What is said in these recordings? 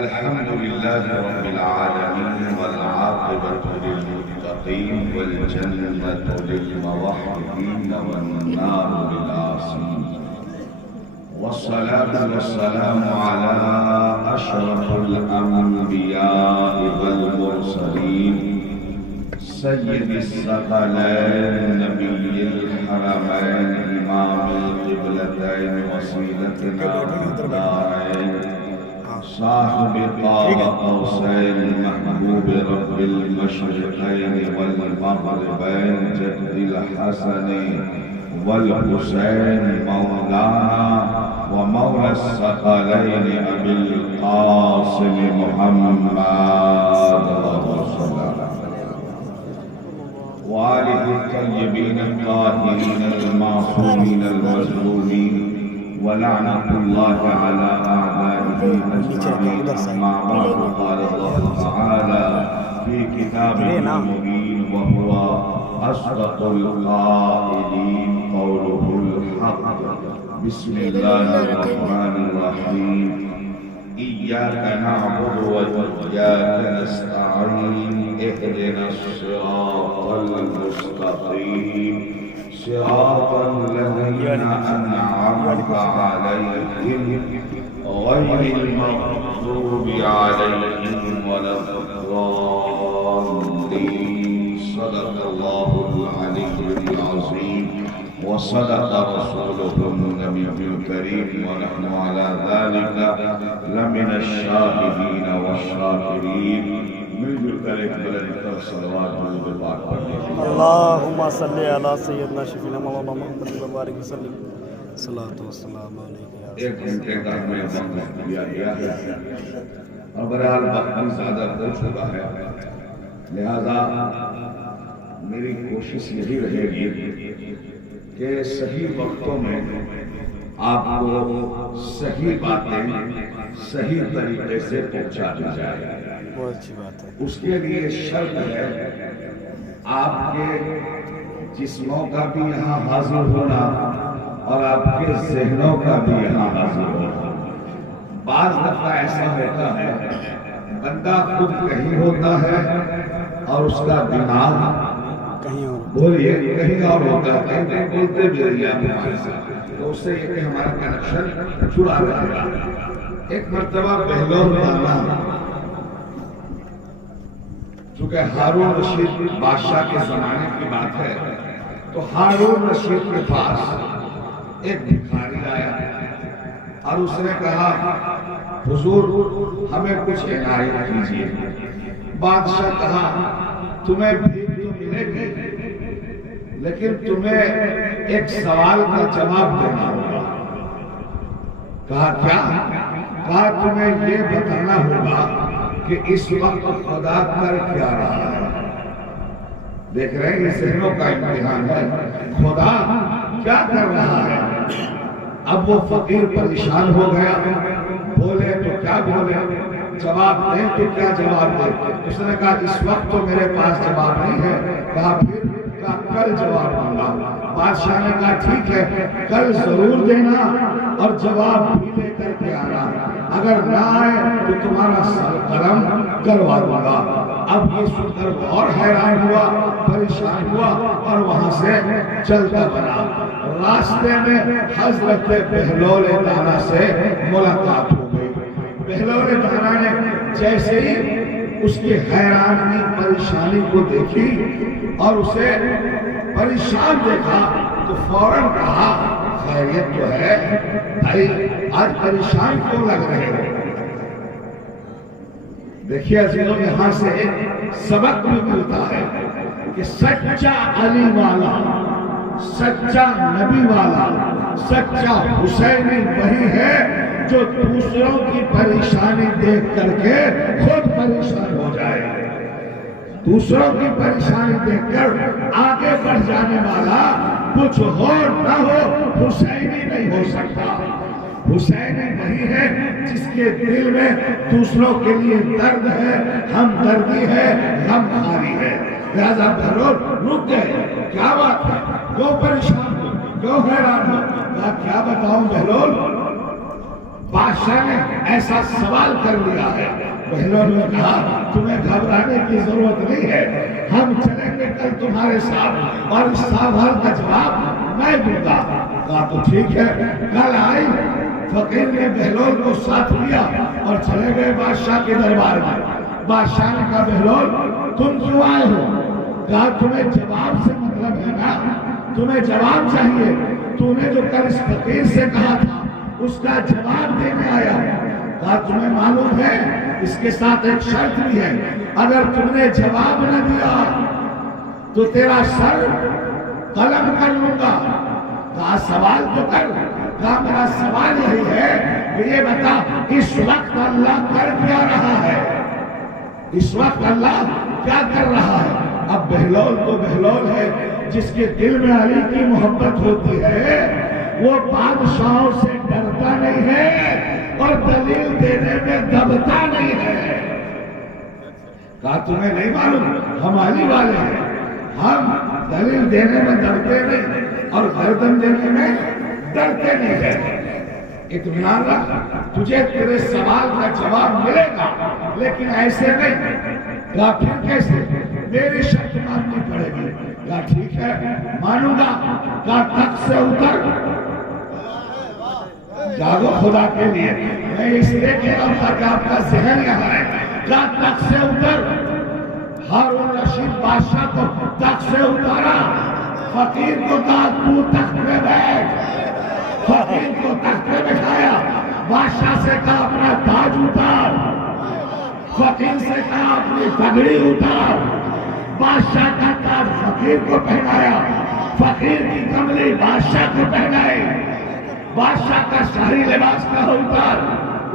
الحمد لله رب العالمين والعاقبة للمتقين والجنة للموحدين والنار للعاصين والصلاة والسلام على أشرف الأنبياء والمرسلين سيد الثقلين نبي الحرمين إمام القبلتين وسيلتنا الدارين صاحب قاب قوسين محبوب رب المشرقين والمغربين جد الحسن والحسين مولانا ومولى الثقلين أبي القاسم محمد وآله الطيبين الطاهرين المعصومين المظلومين ولعنة الله على أعدائه أجمعين. أما بعد قال الله تعالى في كتابه المبين وهو أصدق القائلين قوله الحق. بسم الله الرحمن الرحيم. إياك نعبد وإياك نستعين اهدنا الصراط المستقيم صراط الذين أنعمت عليهم غير المغضوب عليهم ولا الضالين. صدق الله العلي العظيم وصدق رسوله النبي الكريم ونحن على ذلك لمن الشاهدين والشاكرين. مل جل کر ایک بلند تر صلوات درود پاک پڑھیں. اللهم صل على سيدنا شفيعنا مولانا محمد وبارك وسلم. صلاۃ والسلام علیک. ایک گھنٹے کا ہمیں وقت دیا گیا ہے اور بہرحال وقت زیادہ ہو چکا ہے، لہذا میری کوشش یہی رہے گی کہ صحیح وقتوں میں آپ کو صحیح باتیں صحیح طریقے سے پہنچا دی جائے. بہت اچھی بات ہے. اس کے لیے شرط ہے آپ کے جسموں کا بھی یہاں حاضر ہونا اور آپ کے ذہنوں کا بھی یہاں حاضر ہونا. بعض دفعہ ایسا ہوتا ہے بندہ خود کہیں ہوتا ہے اور اس کا دماغ کہیں اور بولیے کہیں اور ہوتا ہے. کہیں بولتے بھی رہیے آپ ہمارے ساتھ تو اس سے یہ کہ ہمارا کنیکشن چھڑا رہے گا. ایک مرتبہ بہلول رانا چونکہ ہارون رشید بادشاہ کے زمانے کی بات ہے تو ہارون رشید کے پاس ایک بھکاری آیا اور اس نے کہا حضور ہمیں کچھ عنایت کیجیے. بادشاہ کہا تمہیں بھیک تو ملے گی لیکن تمہیں ایک سوال کا جواب دینا ہوگا. کہا کیا؟ کہا تمہیں یہ بتانا ہوگا کہ اس وقت خدا کر کیا رہا ہے. دیکھ رہے ہیں یہ ذہنوں کا امتحان ہے. خدا کیا کر رہا ہے؟ اب وہ فقیر پریشان ہو گیا. بولے تو کیا بولے، جواب دیں تو کیا جواب دے. اس نے کہا اس وقت تو میرے پاس جواب نہیں ہے. کہا پھر کل جواب دوں گا. بادشاہ نے کہا ٹھیک ہے کل ضرور دینا اور جواب بھی لے کر کے آنا. اگر نہ آئے تو تمہارا سر قلم کروا دوں گا. اب یہ سن کر اور حیران ہوا، پریشان ہوا اور وہاں سے چلتا بنا. راستے میں حضرت بہلول دانا سے ملاقات ہو گئی. بہلول دانا نے جیسے ہی اس کی حیرانی پریشانی کو دیکھی اور اسے پریشان دیکھا تو فوراً کہا خیریت تو ہے بھائی، آج پریشان کیوں لگ رہے ہو؟ دیکھیے عزیزوں یہاں سے ایک سبق بھی ملتا ہے کہ سچا علی والا، سچا نبی والا، سچا حسینی وہی ہے جو دوسروں کی پریشانی دیکھ کر کے خود پریشان ہو جائے. دوسروں کی پریشانی دیکھ کر آگے بڑھ جانے والا کچھ ہو نہ ہو حسینی نہیں ہو سکتا. حسینی وہی ہے جس کے دل میں دوسروں کے لیے درد ہے، ہمدردی ہے، غمخواری ہے. لہذا بہلول رک گئے، کیا بات ہے، کیوں پریشان ہو، کیوں حیران ہو؟ کہا کیا بتاؤں بہلول، بادشاہ نے ایسا سوال کر لیا ہے۔ بہلول نے کہا تمہیں گھبرانے کی ضرورت نہیں ہے، ہم چلیں گے کل تمہارے ساتھ اور اس سوال کا جواب میں دوں گا۔ کہا تو ٹھیک ہے۔ کل آئی، فقیر نے بہلول کو ساتھ لیا اور چلے گئے بادشاہ کے دربار میں۔ بادشاہ نے کہا بہلول تم کیوں آئے ہو؟ کہا تمہیں جواب سے مطلب ہے نا، تمہیں جواب چاہیے، تو نے جو کل اس فقیر سے کہا تھا اس کا جواب دینے آیا۔ کہا تمہیں معلوم ہے اس کے ساتھ ایک شرط بھی ہے، اگر تم نے جواب نہ دیا تو تیرا سر قلم کر لوں گا۔ کہا سوال تو کر۔ کہا میرا سوال یہی ہے کہ یہ بتا اس وقت اللہ کر کیا رہا ہے، اس وقت اللہ کیا کر رہا ہے؟ اب بہلول تو بہلول ہے، جس کے دل میں علی کی محبت ہوتی ہے وہ بادشاہوں سے ڈرتا نہیں ہے اور دلیل دینے میں دبتا نہیں ہے۔ کہا تمہیں نہیں معلوم ہم علی والے ہیں، ہم دلیل دینے میں ڈرتے نہیں اور گردن دینے میں ڈرتے نہیں ہیں۔ اطمینان رکھ، تجھے تیرے سوال کا جواب ملے گا، لیکن ایسے نہیں۔ کہا پھر کیسے؟ میری شرط ماننی پڑے گی۔ کہا ٹھیک ہے مانوں گا۔ کہا تخت سے اتر۔ جاگو خدا کے لیے، میں اس لیے کہہ رہا تھا کہ آپ کا ذہن یہاں ہے۔ کہا تخت سے اتر۔ ہارون رشید بادشاہ کو تخت سے اتارا۔ فقیر کو کہا تو تخت پہ بیٹھ۔ فقیر کو تخت پہ بٹھایا۔ بادشاہ سے کہا اپنا تاج اتار۔ فقیر سے کہا اپنی پگڑی اتار۔ بادشاہ کا تاج فقیر کو پہنایا، فقیر کی کملی بادشاہ کو پہنائی۔ بادشاہ کا شاہی لباس کا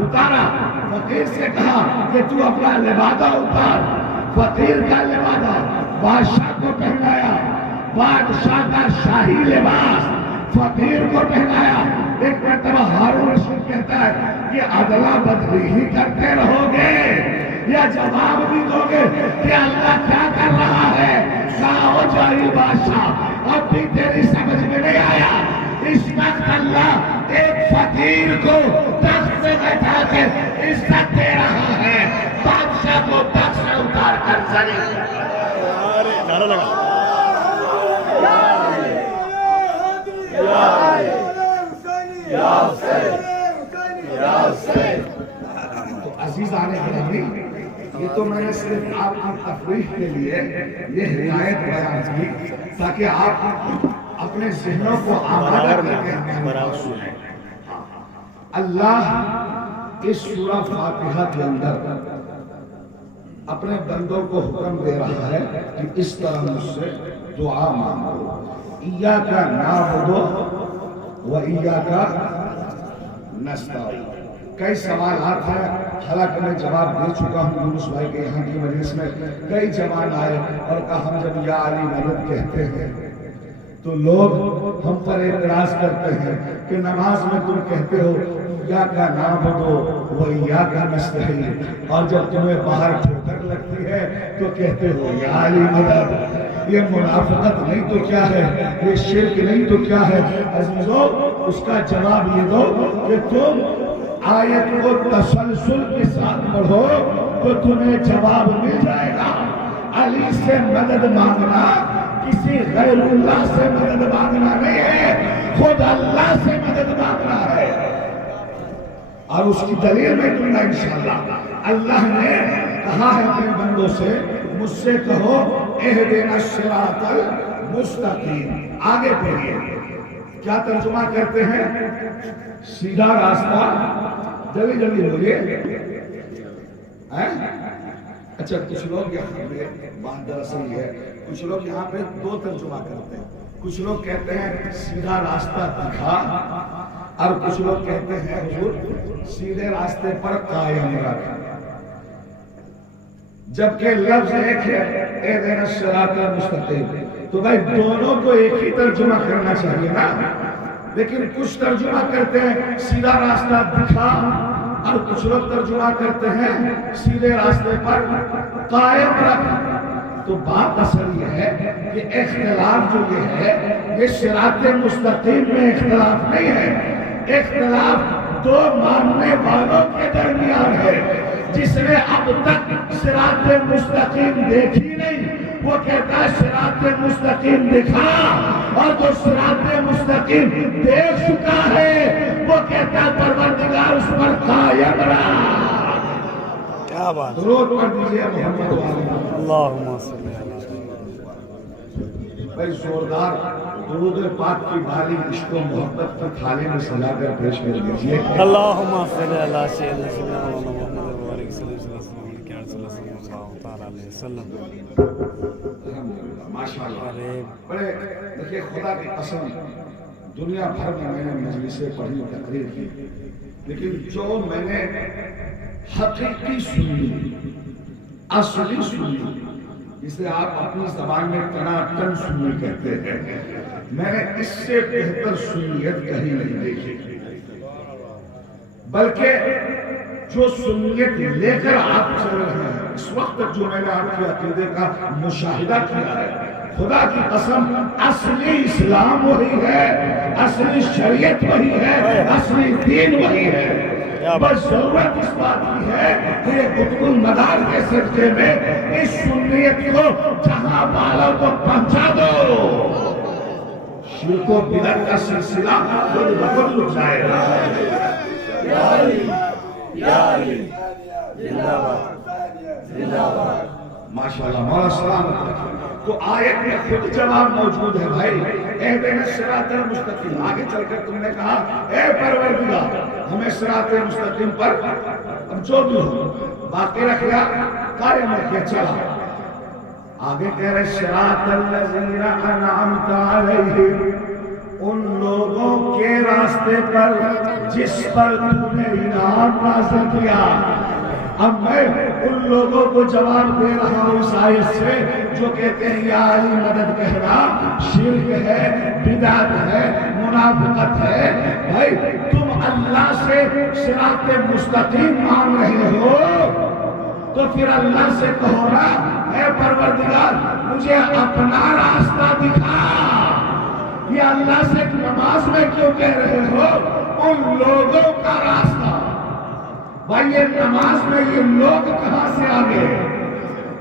اتارا۔ فقیر سے کہا کہ تو اپنا لبادہ اتار۔ فقیر کا لبادہ بادشاہ کو پہنایا، بادشاہ کا شاہی لباس فقیر کو پہنایا۔ ایک مرتبہ ہارون رشید کہتا ہے کہ ادلا بدلی ہی کرتے رہو گے یا جواب بھی دو گے کہ اللہ کیا کر رہا ہے؟ کہا او جاہل بادشاہ اب بھی تیری سمجھ میں نہیں آیا، اس وقت اللہ ایک فقیر کو تخت سے بیٹھا کر عزت دے رہا ہے، بادشاہ کو تخت سے اتار کر ذلیل۔ تو عزیزان گرامی، یہ تو میں نے صرف آپ کی تفریح کے لیے یہ ہدایت بیان کی تاکہ آپ اپنے ذہنوں کو آمادہ کر کے ہمیں سنیں۔ اللہ اس سورہ فاتحہ کے اندر اپنے بندوں کو حکم دے رہا ہے کہ اس طرح مجھ سے دعا مانگو، ایاک نعبد و ایاک نستعین۔ کئی سوالات ہیں، حالانکہ میں جواب دے چکا ہوں یونس بھائی کے یہاں کی مجلس میں۔ کئی جوان آئے اور کہا ہم جب یا علی مدد کہتے ہیں تو لوگ ہم پر اعتراض کرتے ہیں کہ نماز میں تم کہتے ہو ایاک نعبد و ایاک نستعین، اور جب تمہیں باہر ٹھوکر لگتی ہے تو کہتے ہو یا علی مدد۔ یہ منافقت نہیں تو کیا ہے، یہ شرک نہیں تو کیا ہے؟ عزیزو اس کا جواب یہ دو کہ تم آیت کو تسلسل کے ساتھ پڑھو تو تمہیں جواب مل جائے گا۔ علی سے مدد مانگنا کسی غیر اللہ سے مدد مانگنا نہیں ہے، خود اللہ سے مدد مانگنا ہے، اور اس کی دلیل میں دوں گا انشاءاللہ۔ اللہ نے کہا ہے اپنے بندوں سے مجھ سے کہو اہدنا الصراط المستقیم۔ آگے پڑھیے، کیا ترجمہ کرتے ہیں؟ سیدھا راستہ، جلدی جلدی بولیے۔ اچھا کچھ لوگ یہاں پہ بات دراصل یہ ہے، کچھ لوگ یہاں پہ دو ترجمہ کرتے ہیں، کچھ لوگ کہتے ہیں سیدھا راستہ دکھا، اور کچھ لوگ کہتے ہیں حضور سیدھے راستے پر قائم رکھ، جبکہ لفظ ایک ہے اہدنا الصراط المستقیم۔ تو بھائی دونوں کو ایک ہی ترجمہ کرنا چاہیے نا، لیکن کچھ ترجمہ کرتے ہیں سیدھا راستہ دکھا، اور کچھ لوگ ترجمہ کرتے ہیں سیدھے راستے پر قائم رکھ۔ تو بات اصل یہ ہے کہ اختلاف جو یہ ہے یہ صراط مستقیم میں اختلاف نہیں ہے، اختلاف دو ماننے والوں کے درمیان ہے۔ جس نے اب تک صراط مستقیم دیکھی نہیں وہ کہتا ہے صراط مستقیم دکھا، اور جو صراط مستقیم دیکھ چکا ہے وہ کہتا ہے پروردگار اس پر قائم رہا۔ کیا بات، درود پڑھ دیجئے محمد والے۔ اللہم صلی علی بھائی زوردار درود پاک کی بھالی عشق و محبت کی تھالی میں سجا کر پیش کر دیجئے۔ اللہم صلی علی سیدنا محمد وبارک صلی اللہ علیہ وسلم۔ ماشاءاللہ بڑے دیکھیے، خدا کی قسم دنیا بھر میں نے مجلسیں پڑھی، تقریر کی، لیکن جو میں نے حقیقی سنی، اصلی سنی، جسے آپ اپنی زبان میں ٹناٹن سنی کہتے ہیں، میں نے اس سے بہتر سنیت کہیں نہیں دیکھی۔ بلکہ جو سنیت لے کر آپ چل رہے ہیں اس وقت تک، جو میں نے آپ کے عقیدے کا مشاہدہ کیا ہے، خدا کی قسم اصلی اسلام وہی ہے، اصلی شریعت وہی ہے، اصلی دین وہی ہے۔ بس ضرورت اس بات کی ہے کہ قطب المدار کے سجدے میں اس سنیت کو جہاں والوں کو پہنچا دو، شرک و بدعت کا سلسلہ خود بخود رک جائے گا۔ یا علی یا علی زندہ باد زندہ باد۔ ماشاءاللہ، مولا سلامت رکھے۔ تو آیت میں خود جواب موجود ہے بھائی، اہدنا الصراط المستقیم۔ آگے چل کر تم نے کہا اے پروردگار ہمیں صراط مستقیم پر اب جو بھی ہو باقی رکھ لیا، قائم رکھیا، چلا۔ آگے کہہ رہے صراط الذین انعمت علیہم، ان لوگوں کے راستے پر جس پر تو نے انعام نازل کیا۔ اب میں ان لوگوں کو جواب دے رہا ہوں اس آیت سے جو کہتے ہیں یا علی مدد کہنا شرک ہے، بدعت ہے، منافقت ہے۔ بھائی تم اللہ سے صراط مستقیم مانگ رہے ہو تو پھر اللہ سے کہو نا اے پروردگار مجھے اپنا راستہ دکھا۔ یہ اللہ سے نماز میں کیوں کہہ رہے ہو ان لوگوں کا راستہ؟ بھائی یہ نماز میں یہ لوگ کہاں سے آ گئے؟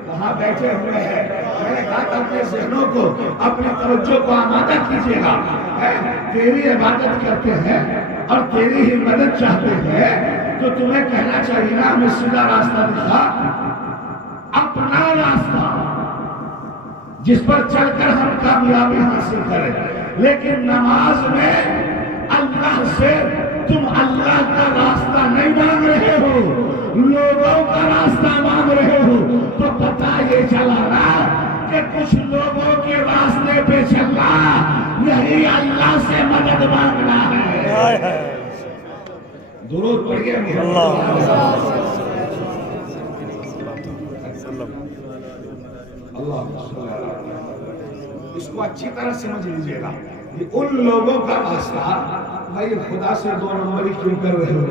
کہاں بیٹھے ہوئے ہیں؟ میں نے کہا کہ اپنے ذہنوں کو، اپنی توجہ کو آمادہ کیجئے گا۔ تیری عبادت کرتے ہیں اور تیری ہی مدد چاہتے ہیں تو تمہیں کہنا چاہیے نا ہمیں سیدھا راستہ دکھا، اپنا راستہ جس پر چل کر ہم کامیابی حاصل کریں۔ لیکن نماز میں اللہ سے تم اللہ کا راستہ نہیں مانگ رہے ہو، لوگوں کا راستہ مانگ رہے ہو، تو پتہ یہ چلا نا کہ کچھ لوگوں کے راستے پہ چلنا یہی اللہ سے مدد مانگنا ہے۔ درود پڑھیے اللہ۔ اس کو اچھی طرح سمجھ لیجئے گا، یہ ان لوگوں کا راستہ، بھائی خدا سے دو نمبری کیوں کر رہے ہو؟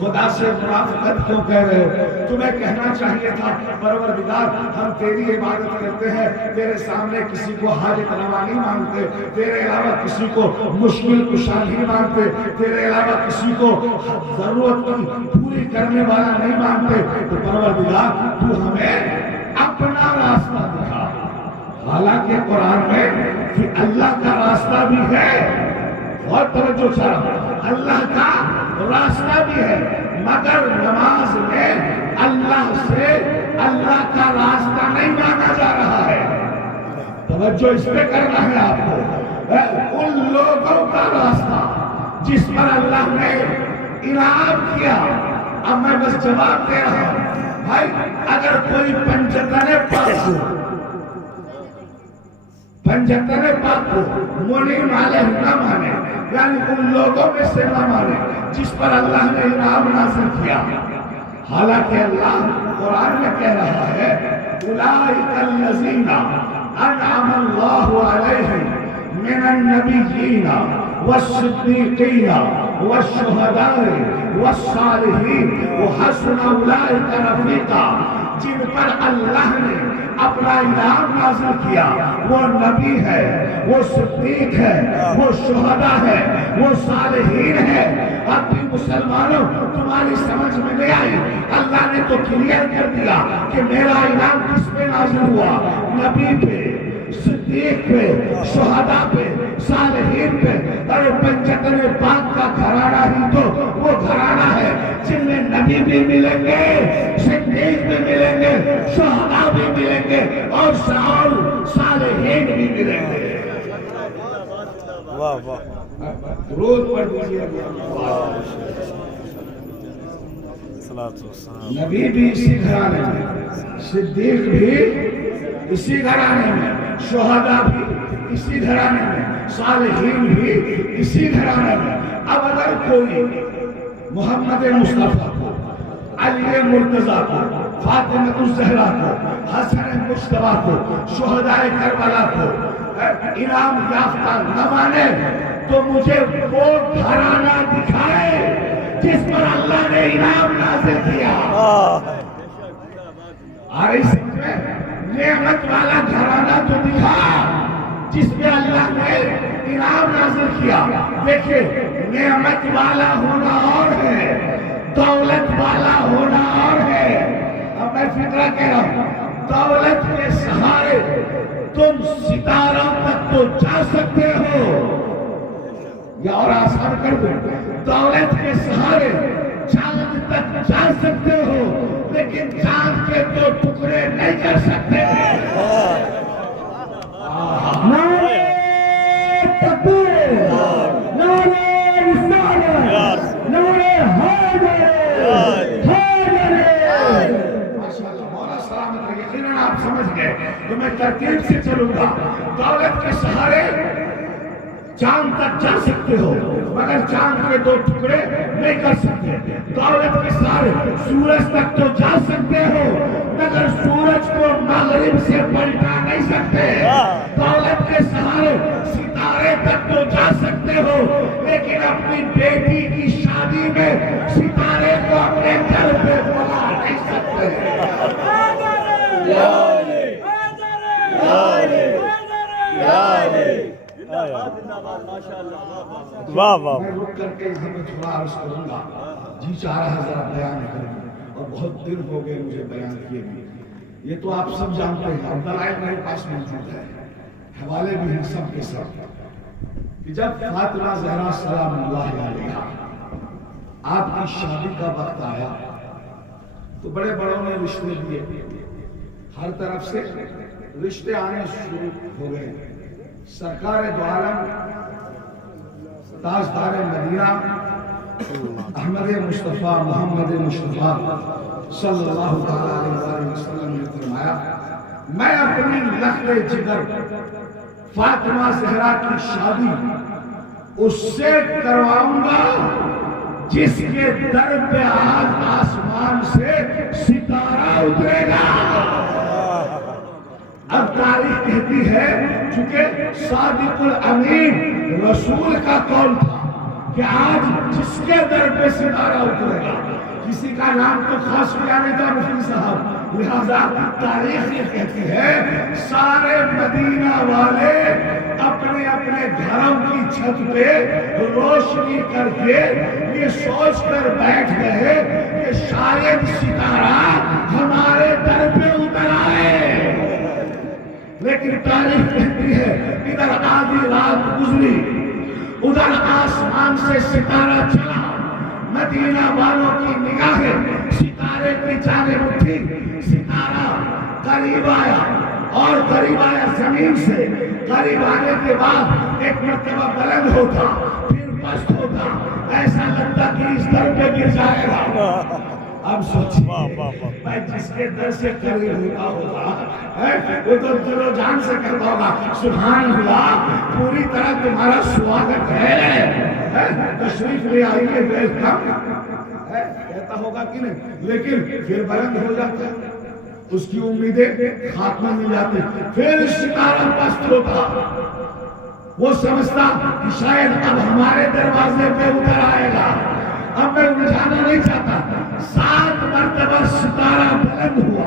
خدا سے منافقت کیوں کہہ رہے ہو؟ تمہیں کہنا چاہیے تھا پروردگار ہم تیری عبادت کرتے ہیں، تیرے سامنے کسی کو حاجت روا نہیں مانگتے، تیرے علاوہ کسی کو مشکل کشا نہیں مانگتے، تیرے علاوہ کسی کو ضرورت کی پوری کرنے والا نہیں مانگتے، تو پروردگار تو ہمیں اپنا راستہ دکھا۔ حالانکہ قرآن میں پھر اللہ کا راستہ بھی ہے، اور توجہ چاہا، اللہ کا راستہ بھی ہے، مگر نماز میں اللہ سے اللہ کا راستہ نہیں مانگا جا رہا ہے۔ توجہ اس پہ کرنا ہے آپ کو، ان لوگوں کا راستہ جس پر اللہ نے انعام کیا۔ اب میں بس جواب دے رہا ہوں، بھائی اگر کوئی پنجتن پاک کو منعم علیہ نہ مانے، یعنی ان لوگوں میں سے نہ مانے جس پر اللہ نے انعام نازل کیا، حالانکہ اللہ قرآن میں کہہ رہا ہے اولئک الذین انعم اللہ علیہم من النبیین والصدیقین والشہداء والصالحین وحسن اولئک رفیقا، جن پر اللہ نے اپنا انعام نازل کیا، وہ نبی ہے، وہ صدیق ہے، وہ شہداء ہے، وہ صالحین ہے۔ اب بھی مسلمانوں تمہاری سمجھ میں نہیں آئی، اللہ نے تو کلیئر کر دیا کہ میرا انعام کس پہ نازل ہوا، نبی پہ، صدیق پہ، شہداء پہ، صالحین پہ۔ اور پنجتن پاک کا گھرانہ ہی تو وہ گھرانہ ہے جن میں نبی بھی ملیں گے، صدیق بھی ملیں گے، شہداء بھی ملیں گے، اور صالحین بھی ملیں گے۔ واہ واہ، درود پڑھ دیجیے۔ صلاۃ والسلام۔ نبی بھی اسی گھرانے میں، صدیق بھی اسی گھرانے میں، شہداء بھی اسی گھرانے میں، صالحین بھی اسی گھرانے میں۔ اب اگر کوئی محمد مصطفیٰ کو، علی مرتضیٰ کو، فاطمہ الزہرا کو، حسن مجتبیٰ کو، شہداء کربلا کو انعام یافتہ نہ مانے تو مجھے وہ گھرانہ دکھائے جس پر اللہ نے انعام نازل کیا۔ اور اس میں نعمت والا گھرانہ تو دکھا جس پہ اللہ نے انعام نازل کیا۔ دیکھیں، نعمت والا ہونا اور ہے، دولت والا ہونا اور ہے۔ اب میں فکرہ کہہ رہا ہوں، دولت کے سہارے تم ستاروں تک تو جا سکتے ہو، یا اور آسان کر دوں، دولت کے سہارے چاند تک جا سکتے ہو، لیکن چاند کے دو ٹکڑے نہیں کر سکتے۔ نعرہ تکبیر، نعرہ رسالت، نعرہ حیدر، حیدر۔ ماشاءاللہ، مولا سلامت رہے۔ یقیناً آپ سمجھ گئے تو میں ترتیب سے چلوں گا۔ دولت کے سہارے چاند تک جا سکتے ہو، مگر چاند کے دو ٹکڑے نہیں کر سکتے۔ دولت کے سہارے سورج تک تو جا سکتے ہو، مگر سورج کو مغرب سے پلٹا نہیں سکتے۔ دولت کے سہارے ستارے تک تو جا سکتے ہو، لیکن اپنی بیٹی کی شادی میں ستارے کو اپنے گھر پہ بلا نہیں سکتے۔ واہ واہ، میں رک کر کے یہاں میں تھوڑا عرض کروں گا، جی چاہ رہا ذرا بیان کروں، اور بہت دن ہو گئے مجھے بیان کیے بھی۔ یہ تو آپ سب جانتے ہیں، اور دلائل میرے پاس موجود ہے، حوالے بھی ہیں سب کے سب، کہ جب فاطمہ زہرا سلام اللہ علیہا آپ کی شادی کا وقت آیا تو بڑے بڑوں نے رشتے دیے، ہر طرف سے رشتے آنے شروع ہو گئے۔ سرکار دو عالم تاجدار مدینہ احمد مصطفیٰ محمد مصطفیٰ صلی اللہ علیہ وسلم نے فرمایا، میں اپنی لخت جگر فاطمہ زہرا کی شادی اس سے کرواؤں گا جس کے در پہ آج آسمان سے ستارہ اترے گا۔ اب تاریخ کہتی ہے، چونکہ صادق الامین رسول کا قول تھا کہ آج جس کے در پہ ستارہ اترے گا، کسی کا نام تو خاص کیا نہیں تھا مفتی صاحب، لہذا تاریخ یہ کہتی ہے سارے مدینہ والے اپنے اپنے گھروں کی چھت پہ روشنی کر کے یہ سوچ کر بیٹھ گئے کہ شاید ستارہ ہمارے در پہ اتر آئے۔ لیکن تاریخ کہتی ہے ادھر آدھی رات گزری، ادھر آسمان سے ستارہ چلا، مدینہ والوں کی نگاہیں ستارے کی جانب اٹھی، ستارہ قریب آیا اور قریب آیا زمین سے، قریب آنے کے بعد ایک مرتبہ بلند ہوتا پھر پست ہوتا، ایسا لگتا کہ اس در پہ گر جائے گا۔ اب سوچیے میں جس کے در سے قریب ہوتا ہوگا وہ تو دل و جان سے کرتا ہوگا سبحان اللہ، پوری طرح تمہارا سواگت ہے، تشریف لے آئیے، ویلکم کہتا ہوگا کہ نہیں، لیکن پھر بلند ہو جاتا ہے، اس کی امیدیں خاتمہ مل جاتی، پھر ستارہ پست ہوتا، وہ سمجھتا کہ شاید اب ہمارے دروازے پہ اتر آئے گا۔ اب میں الجھانا نہیں چاہتا، 7 مرتبہ ستارہ بلند ہوا،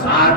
7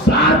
7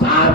7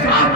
7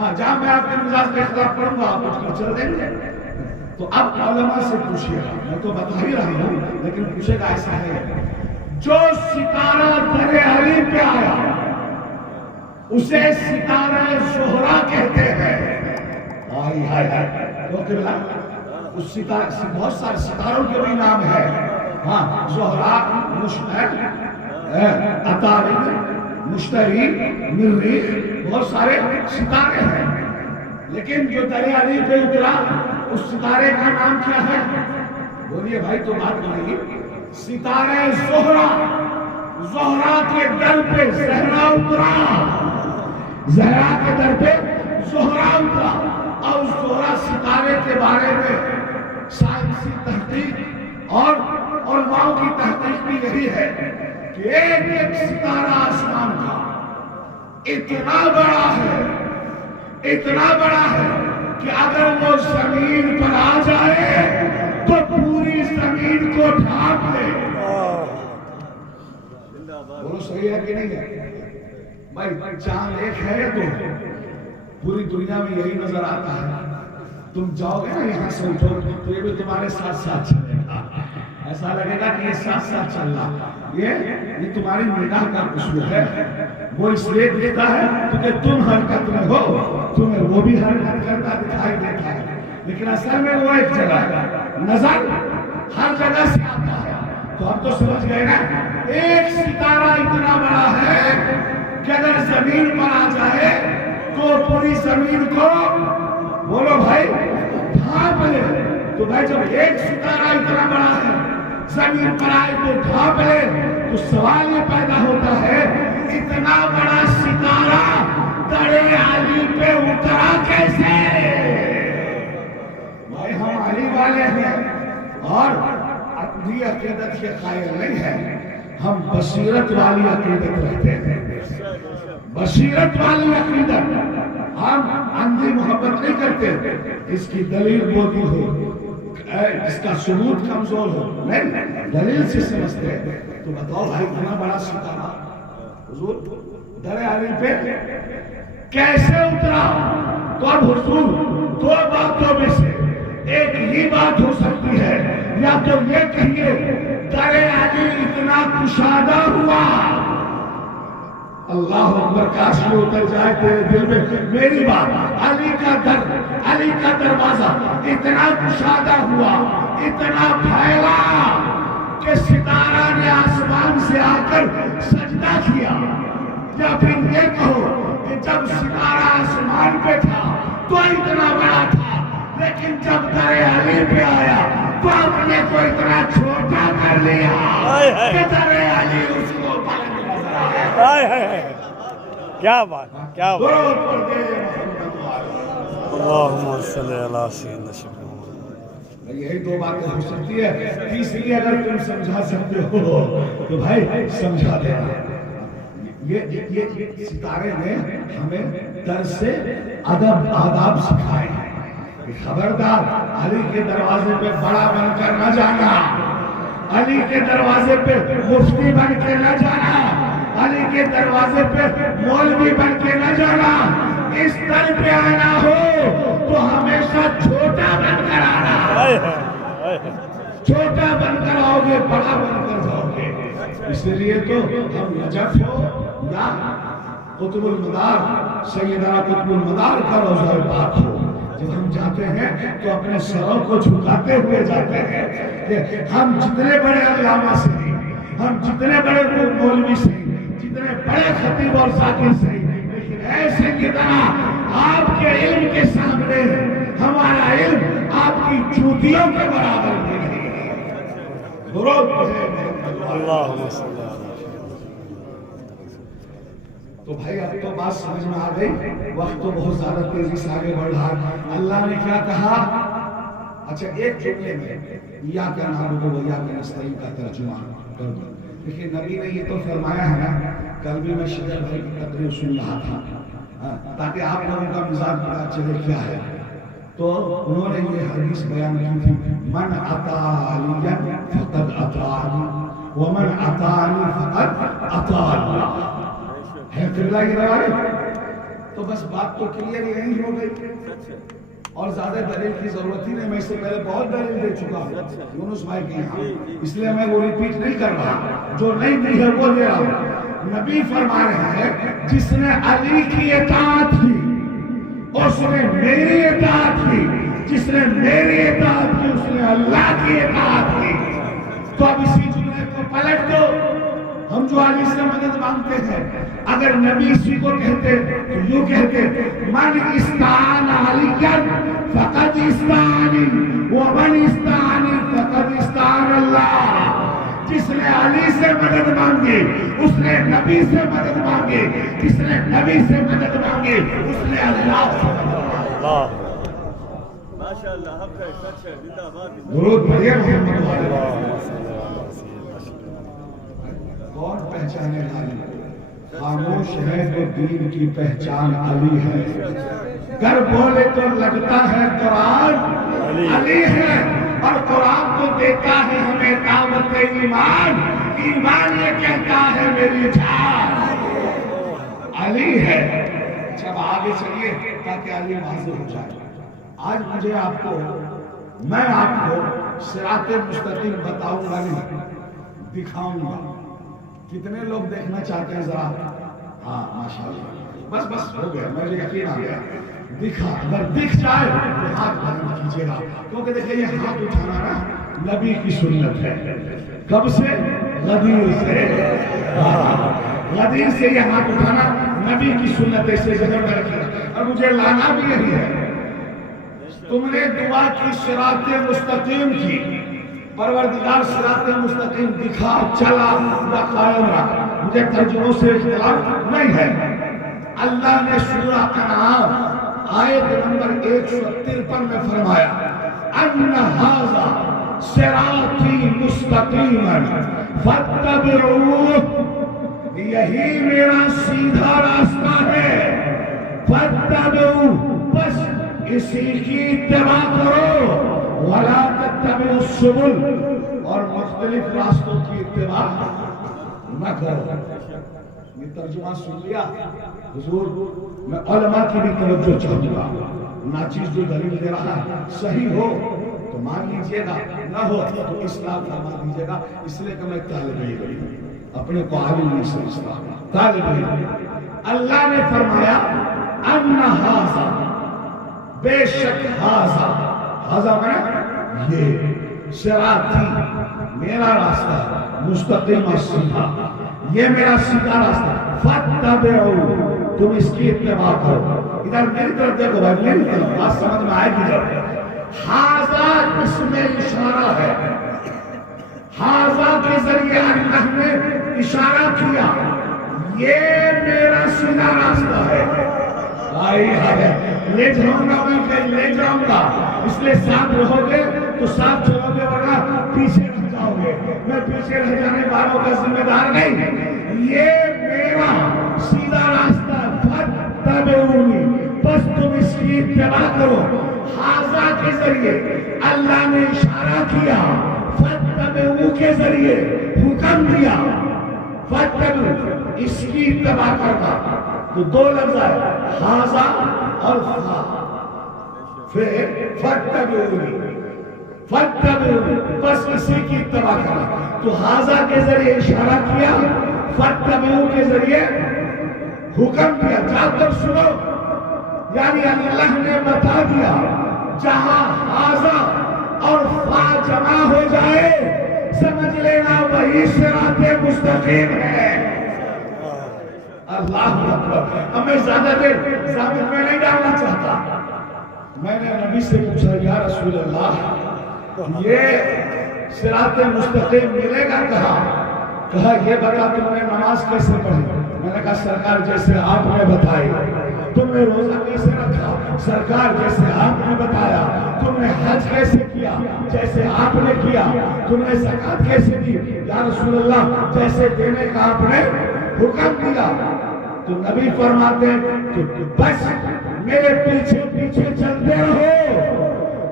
ہاں جہاں میں آپ کے مزاج کے خلاف پڑھوں گا آپ اٹھ کر چل دیں گے. تو اب علماء سے پوچھئے گا, میں تو بتا ہی رہا ہوں لیکن پوچھے گا ایسا ہے, جو ستارہ در علی پہ آیا اسے ستارہ زہرا کہتے ہیں. ہائے ہائے ہائے, تو قبلہ اس ستارہ, بہت سارے ستاروں کے بھی نام ہے. ہاں زہرا, مشتری, عطارد, مشتری, مریخ, بہت سارے ستارے ہیں. لیکن جو در علی پہ اترا اس ستارے کا نام کیا ہے؟ بولیے بھائی تو بات بنائیے. ستارہ زہرا, زہرا کے در پہ زہرا اترا, زہرا کے در پہ زہرا اترا. اور زہرا ستارے کے بارے میں سائنسی تحقیق اور علماء کی تحقیق بھی یہی ہے کہ ایک ایک ستارہ آسمان کا اتنا بڑا ہے, اتنا بڑا ہے کہ اگر وہ زمین پر آ جائے تو پوری زمین کو ڈھانپ لے. بولو صحیح ہے کہ نہیں ہے بھائی؟ چاند ایک ہے تو پوری دنیا میں یہی نظر آتا ہے. تم جاؤ گے نا یہاں سے اٹھو تو یہ بھی تمہارے ساتھ ساتھ چلے گا, ایسا لگے گا کہ یہ ساتھ ساتھ چل رہا. یہ تمہاری نگاہ کا قصور ہے. وہ اس لیے دیتا ہے کیونکہ تم حرکت میں ہو, تمہیں وہ بھی حرکت کرتا دکھائی دیتا ہے. لیکن اصل میں وہ ایک جگہ ہے, نظر ہر جگہ سے آتا ہے. تو ہم تو سمجھ گئے نا, ایک ستارہ اتنا بڑا ہے کہ اگر زمین پر آ جائے تو پوری زمین کو, بولو بھائی, ڈھانپ لے. تو بھائی جب ایک ستارہ اتنا بڑا ہے زمین پر آئے تو ڈھانپ لے, تو سوال یہ پیدا ہوتا ہے اتنا بڑا ستارہ در علی پہ اترا کیسے؟ بھائی ہم علی والے ہیں اور اپنی عقیدت کے قائل نہیں ہیں, ہم بصیرت والی عقیدت رہتے ہیں. بصیرت والی عقیدت, ہم اندھی محبت نہیں کرتے. اس کی دلیل موجود ہو, اس کا ثبوت کمزور ہو, نہیں دلیل سے سمجھتے ہیں. تو بتاؤ بھائی اتنا بڑا ستارہ حضور در علی پہ کیسے اترا؟ تو اب حضور دو باتوں میں سے ایک ہی بات ہو سکتی ہے, یا تو یہ کہیے در علی اتنا کشادہ ہوا, اللہ اکبر, کاش میں اتر جائے تیرے دل میں میری بات, علی کا در, علی کا دروازہ اتنا کشادہ ہوا, اتنا پھیلا کہ ستارہ نے آسمان سے آ کر سجدہ کیا. یا پھر یہ کہو کہ جب ستارہ آسمان پہ تھا تو اتنا بڑا تھا, لیکن جب در علی پہ آیا تو اپنے کو اتنا چھوٹا کر لیا کہ در علی اس کو بلند نظر آیا. کیا بات, کیا بات. اللہم صلی اللہ سیدنا. یہی دو باتیں ہو سکتی ہے, تیسری اگر تم سمجھا سکتے ہو تو بھائی سمجھا دینا. یہ ستارے نے ہمیں درس سے ادب آداب سکھائے کہ خبردار علی کے دروازے پہ بڑا بن کر نہ جانا, علی کے دروازے پہ مفتی بن کے نہ جانا, علی کے دروازے پہ مولوی بن کے نہ جانا. اس در پہ آنا ہو تو ہمیشہ چھوٹا بن کر آنا, چھوٹا بن کر آؤ گے بڑا بن کر جاؤ گے. اس لیے تو ہم نجف ہو یا قطب المدار, سیدنا قطب المدار کا روضہ پاک ہو, جب ہم جاتے ہیں تو اپنے سروں کو جھکاتے ہوئے جاتے ہیں کہ ہم جتنے بڑے علامہ سے, ہم جتنے بڑے مولوی سے, جتنے بڑے خطیب اور ذاکر سے, لیکن ایسے کتنا آپ کے علم کے سامنے ہمارا علم آپ کی چوٹیوں کے برابر نہیں ہے. درود اللہم صلی اللہ. تو بھائی اب تو بات سمجھ میں آ گئی, وقت تو بہت زیادہ تیزی سے آگے بڑھ رہا ہے. اللہ نے کیا کہا؟ اچھا ایک جملے میں ایاک نعبد و ایاک نستعین کا ترجمہ کر دو. دیکھیے نبی نے یہ تو فرمایا ہے نا, کل بھی میں شجر بھائی کی تقریر سن رہا تھا تاکہ آپ لوگوں کا مزاج پتا چلے کیا ہے. تو انہوں نے یہ حدیث بیان کی تھی, من اطاع علیٰ فقد اطاعنی ومن اطاعنی فقد اطاع اللہ. ہے قبلہ کی روایت, تو بس بات تو کلیئر یہی ہو گئی اور زیادہ دلیل کی ضرورت ہی نہیں. میں اس سے پہلے بہت دلیل دے چکا ہوں یونس بھائی کی یہاں, اس لیے میں وہ ریپیٹ نہیں کر رہا, جو نہیں دی ہے وہ دے رہا ہوں. نبی فرما رہے ہیں جس نے علی کی اطاعت کی اس نے میری اطاعت کی, جس نے میری اطاعت کی اس نے اللہ کی اطاعت کی. تو اب اسی جملے کو پلٹ دو. ہم جو علی سے مدد مانگتے ہیں, اگر نبی اسی کو کہتے تو یوں کہتے من استعان علیٰ فقد استعانی ومن استعانی فقد استعان اللہ. جس نے علی سے مدد مانگی اس نے نبی سے مدد مانگی, جس نے نبی سے مدد مانگی اس نے اللہ سے مدد مانگی. درود پڑھیے محمد علیہ. کون پہچانے علی؟ خاموش ہے تو دین کی پہچان علی ہے. گر بولے تو لگتا ہے قرآن علی ہے, اور قرآن کو دیتا ہے ہمیں دعوت ایمان. ایمان یہ کہتا ہے میری جان علی ہے. جب آگے چلیے تاکہ علی واضح ہو جائے. آج مجھے میں آپ کو صراط مستقیم بتاؤں گا نہیں, دکھاؤں گا. کتنے لوگ دیکھنا چاہتے ہیں ذرا؟ ہاں ماشاءاللہ, بس ہو گیا, مجھے یقین آ گیا. دکھا, اگر دکھ جائے تو ہاتھ بلند کیجیے گا, کیونکہ دیکھیں یہ ہاتھ اٹھانا نا نبی کی سنت ہے. کب سے؟ غدیر سے. غدیر سے یہ ہاتھ اٹھانا نبی کی سنت ہے, اسے ذہن میں رکھنا. اور مجھے لانا بھی یہی ہے. تم نے دعا کی صراط مستقیم کی, پروردگار صراط مستقیم دکھا, چلا یا قائم رہا. مجھے ترجموں سے اختلاف نہیں ہے. اللہ نے سورہ انعام آیت نمبر 153 میں فرمایا ان ھذا صراطی مستقیما فاتبعوہ, یہی میرا سیدھا راستہ ہے. فاتبعوہ, بس اسی کی اتباع کرو. ولا تتبعوا السبل, اور مختلف راستوں کی اتباع نہ کرو. یہ ترجمہ سن لیا حضور؟ میں علماء کی بھی توجہ چاہوں گا. ناچیز جو دلیل دے رہا ہے صحیح ہو تو مان لیجئے گا, نہ ہو تو اصلاح فرما دیجئے گا. اس لیے کہ میں طالب علم اپنے کو عالم نہیں سمجھتا, طالب علم. اللہ نے فرمایا ان ھذا, بے شک ھذا میں یہ صراطی میرا راستہ, مستقیم سیدھا, یہ میرا سیدھا راستہ. فاتبعوا, تم اس کی اتباع کرو. ادھر میری طرف دیکھو بھائی, میری طرف بات سمجھ میں آئے گی. جب ھذا اس میں اشارہ ہے, ھذا کے ذریعے اللہ نے اشارہ کیا یہ میرا سیدھا راستہ ہے. لے جاؤں گا, میں کہیں لے جاؤں گا, اس لیے ساتھ رہو گے تو ساتھ چلو گے, ورنہ پیچھے رہ جاؤ گے. میں پیچھے رہ جانے والوں کا ذمہ دار نہیں. یہ میرا سیدھا راستہ, فاتبعونی, بس تم اس کی اتباع کرو. ھذا کے ذریعے اللہ نے اشارہ کیا, فاتبعو کے ذریعے حکم دیا. فاتبعو, اس کی اتباع کرنا. تو دو لفظ ہے, ھذا اور فا. پھر فاتبعونی, بس اسی کی اتباع کرنا. تو ھذا کے ذریعے اشارہ کیا, فاتبعو کے ذریعے حکم دیا. جا کر سنو, یعنی اللہ نے بتا دیا جہاں ھذا اور فا جمع ہو جائے سمجھ لینا وہی صراط مستقیم ہے. اللہ اکبر. اب میں زیادہ دیر ثابت میں نہیں ڈالنا چاہتا. میں نے نبی سے پوچھا یا رسول اللہ یہ صراط مستقیم ملے گا کہاں؟ کہا یہ بتا تم نے نماز کیسے پڑھی؟ میں نے کہا سرکار جیسے آپ نے بتائی. تم نے روزہ کیسے رکھا؟ سرکار جیسے آپ نے بتایا. تم نے حج کیسے کیا؟ جیسے آپ نے کیا. تم نے زکات کیسے دی؟ یا رسول اللہ جیسے دینے کا آپ نے حکم دیا. تو نبی فرماتے ہیں کہ بس میرے پیچھے پیچھے چلتے رہو,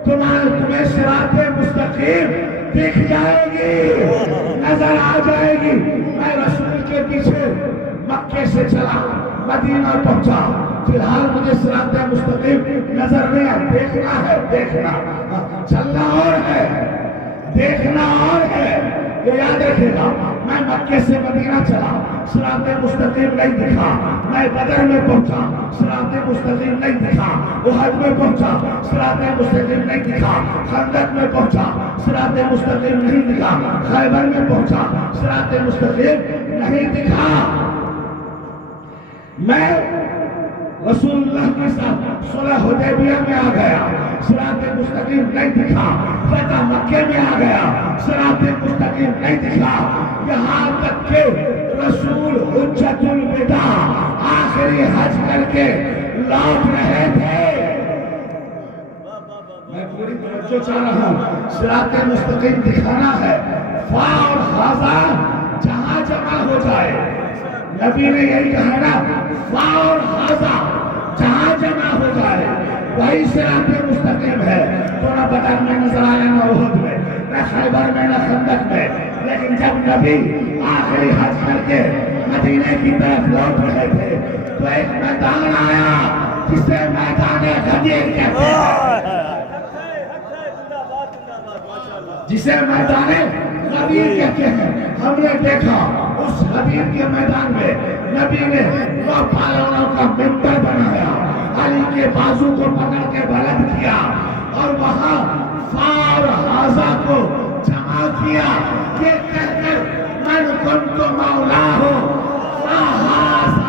تمہیں صراط مستقیم دکھ جائے گی, نظر آ جائے گی. میں رسول کے پیچھے مکے سے چلا, مدینہ پہنچا, فی الحال مجھے صراط مستقیم نظر نہیں آیا، دیکھنا ہے، دیکھنا چلنا اور ہے، دیکھنا اور ہے۔ یہ یاد رکھے گا، میں مکے سے مدینہ چلا، صراط مستقیم نہیں دکھا، میں بدر میں پہنچا، صراط مستقیم نہیں دکھا، احد میں پہنچا، صراط مستقیم نہیں دکھا، خندق میں پہنچا، صراط مستقیم نہیں دکھا، خیبر میں پہنچا، صراط مستقیم نہیں دکھا۔ میں رسول اللہ کے ساتھ صلح حدیبیہ میں آ گیا، صراط مستقیم نہیں دکھا، فتح مکے میں آ گیا، صراط مستقیم نہیں دکھا، یہاں تک کہ رسول حجت الوداع آخری حج کر کے لوٹ رہے تھے۔ میں پوری توجہ چاہ رہا ہوں، صراط مستقیم دکھانا ہے، فا اور حاضہ جہاں جمع ہو جائے، نبی نے یہی کہا نا، فا اور حاضہ جہاں جمع ہو جائے وہی صراط مستقیم ہے۔ تو نہ بدر میں نظر آیا، نہ احد میں، نہ خیبر میں، نہ خندق میں، لیکن جب نبی آخری حج کر کے مدینے کی طرف لوٹ رہے تھے تو ایک میدان آیا جسے میدان غدیر کہتے ہیں، جسے میدان غدیر کہتے ہیں۔ ہم نے دیکھا اس غدیر کے میدان میں نبی نے وہ پالونوں کا منبر بنایا، علی کے بازو کو پکڑ کے بلند کیا اور وہاں فا اور حاضہ کو جمع کیا، یہ کہہ کر من کنت مولا ہو فحاضہ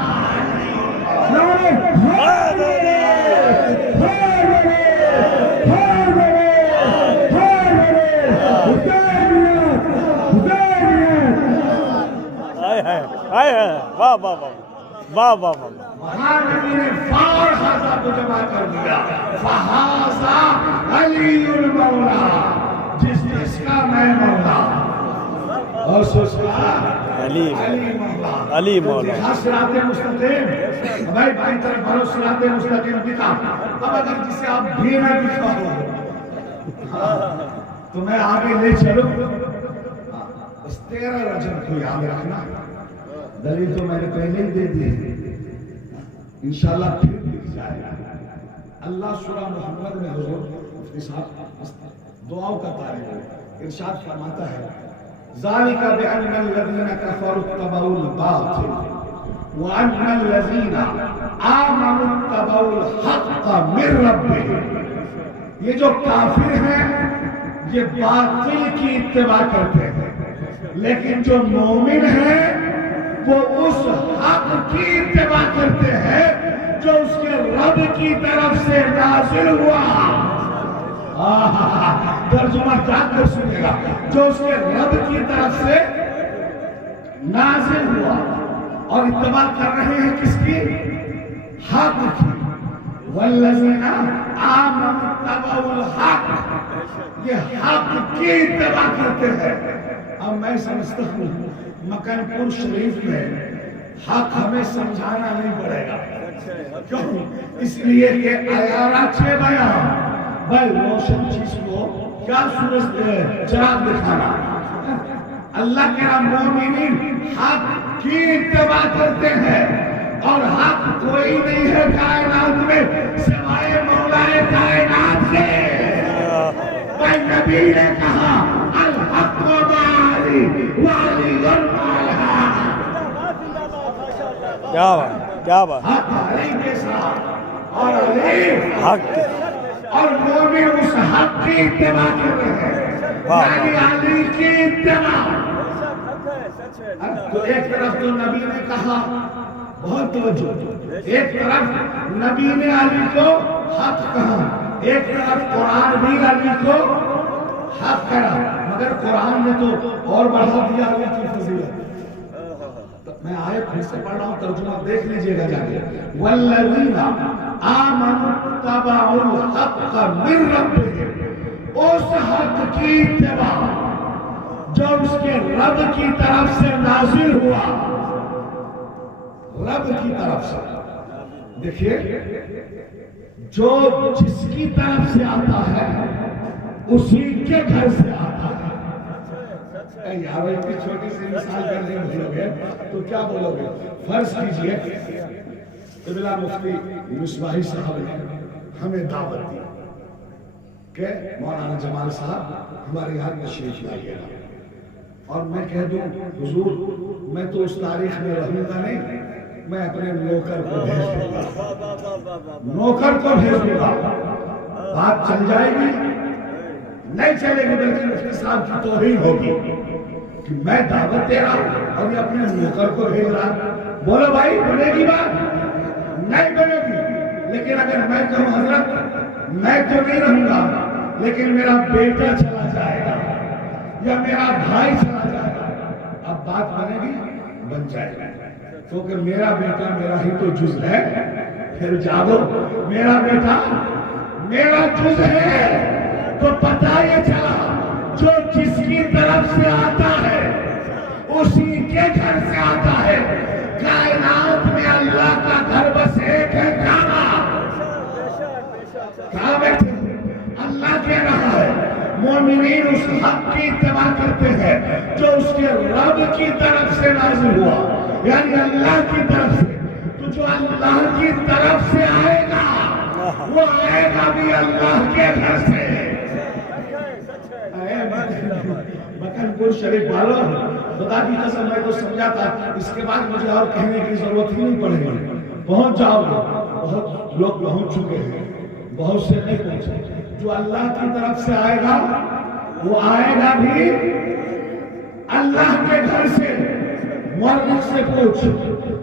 واہ واہ واہ واہ واہ۔ وہاں نبی نے فا اور حاضہ کو جمع کر دیا، فحاضہ علی المولا، جس کا میں مولا، اور سوچا علی مولا، علی مولا۔ دیکھا صراط مستقیم، بھائی بھائی طرف بھرو، صراط مستقیم دکھا۔ اب اگر جسے آپ بھی نہ دکھا ہو تو میں آگے لے چلوں، بس 13 رجب کو یاد رکھنا، دلیل تو میں نے پہلے ہی دے دی، انشاءاللہ پھر دکھ جائے گا۔ اللہ سورہ محمد میں حضور مفتی صاحب دعاؤں کا طالب ہے، ارشاد فرماتا ہے ذالک بأن الذین کفروا اتبعوا الباطل وأن الذین آمنوا اتبعوا الحق من ربهم۔ یہ جو کافر ہیں یہ باطل کی اتباع کرتے ہیں، لیکن جو مومن ہیں وہ اس حق کی اتباع کرتے ہیں جو اس کے رب کی طرف سے نازل ہوا۔ ترجمہ جان کر سنیے گا، جو اس کے رب کی طرف سے نازل ہوا، اور اتباع کر رہے ہیں کس کی؟ حق کی۔ والذین آمنوا اتبعوا الحق، یہ حق کی اتباع کرتے ہیں۔ اب میں سمجھتا ہوں مکان پور شریف میں حق ہمیں سمجھانا نہیں پڑے گا، کیوں؟ اس لیے کہ عیارات بیان، بھائی روشن چیز کو کیا سورج چراغ دکھانا۔ اللہ کے مومنین حق کی اتباع کرتے ہیں، اور حق کوئی نہیں ہے کائنات میں سوائے مولا کائنات کے۔ بھائی نبی نے کہا الحق وعلی وعلی کیا بات، کیا بات، حق علی کے ساتھ، اور علی حق، اور مومن اس حق کی اتباع کر رہے ہیں، یعنی علی کی اتباع۔ تو ایک طرف تو نبی نے کہا، بہت توجہ، ایک طرف نبی نے علی کو حق کہا، ایک طرف قرآن بھی علی کو حق کہا، مگر قرآن نے تو اور بڑھا دیا علی کی فضیلت۔ میں آیت پھر سے پڑھ رہا ہوں، ترجمہ دیکھ لیجئے گا جا کے۔ والذین آمنوا اتبعوا الحق من ربهم، اس حق کی اتباع جو اس کے رب کی طرف سے نازل ہوا، رب کی طرف سے۔ دیکھیے جو جس کی طرف سے آتا ہے اسی کے گھر سے آتا ہے۔ یار اتنی چھوٹی سی مثال کر نہیں بولو گے تو کیا بولو گے؟ فرض کیجئے قبلہ مفتی مصباحی صاحب نے ہمیں دعوت دی کہ مولانا جمال صاحب ہمارے یہاں تشریف لائیے گا، اور میں کہہ دوں حضور میں تو اس تاریخ میں رہوں گا نہیں، میں اپنے نوکر کو بھیج دوں گا، نوکر کو بھیج دوں گا، بات چل جائے گی نہیں چلے گی، بلکہ مفتی صاحب کی توہین ہوگی کہ میں دعوت دے رہا ہوں اور یہ اپنے نوکر کو بھیج رہا۔ بولو بھائی بنے گی بات؟ نہیں بنے گی۔ لیکن اگر میں کہوں حضرت میں تو نہیں رہوں گا لیکن میرا بیٹا چلا جائے گا یا میرا بھائی چلا جائے گا، اب بات بنے گی؟ بن جائے گا، کیونکہ میرا بیٹا میرا ہی تو جز ہے، پھر جاگو میرا بیٹا میرا جز ہے تو پتہ یہ چلا جو جس کی طرف سے آتا ہے اسی کے گھر سے آتا ہے۔ کائنات میں اللہ کا گھر بس ایک ہے، کعبہ اللہ کہہ رہا ہے مومنین اس حق کی اتباع کرتے ہیں جو اس کے رب کی طرف سے نازل ہوا، یعنی اللہ کی طرف سے۔ تو جو اللہ کی طرف سے آئے گا وہ آئے گا بھی اللہ کے گھر سے۔ مکن پور شریف والوں خدا کی قسم میں تو سمجھا تھا اس کے بعد مجھے اور کہنے کی ضرورت ہی نہیں پڑے گی، پہنچ جاؤ گے، بہت لوگ پہنچ چکے ہیں، بہت سے نہیں پہنچے۔ جو اللہ کی طرف سے آئے گا وہ آئے گا بھی اللہ کے گھر سے۔ مورخ سے پوچھ،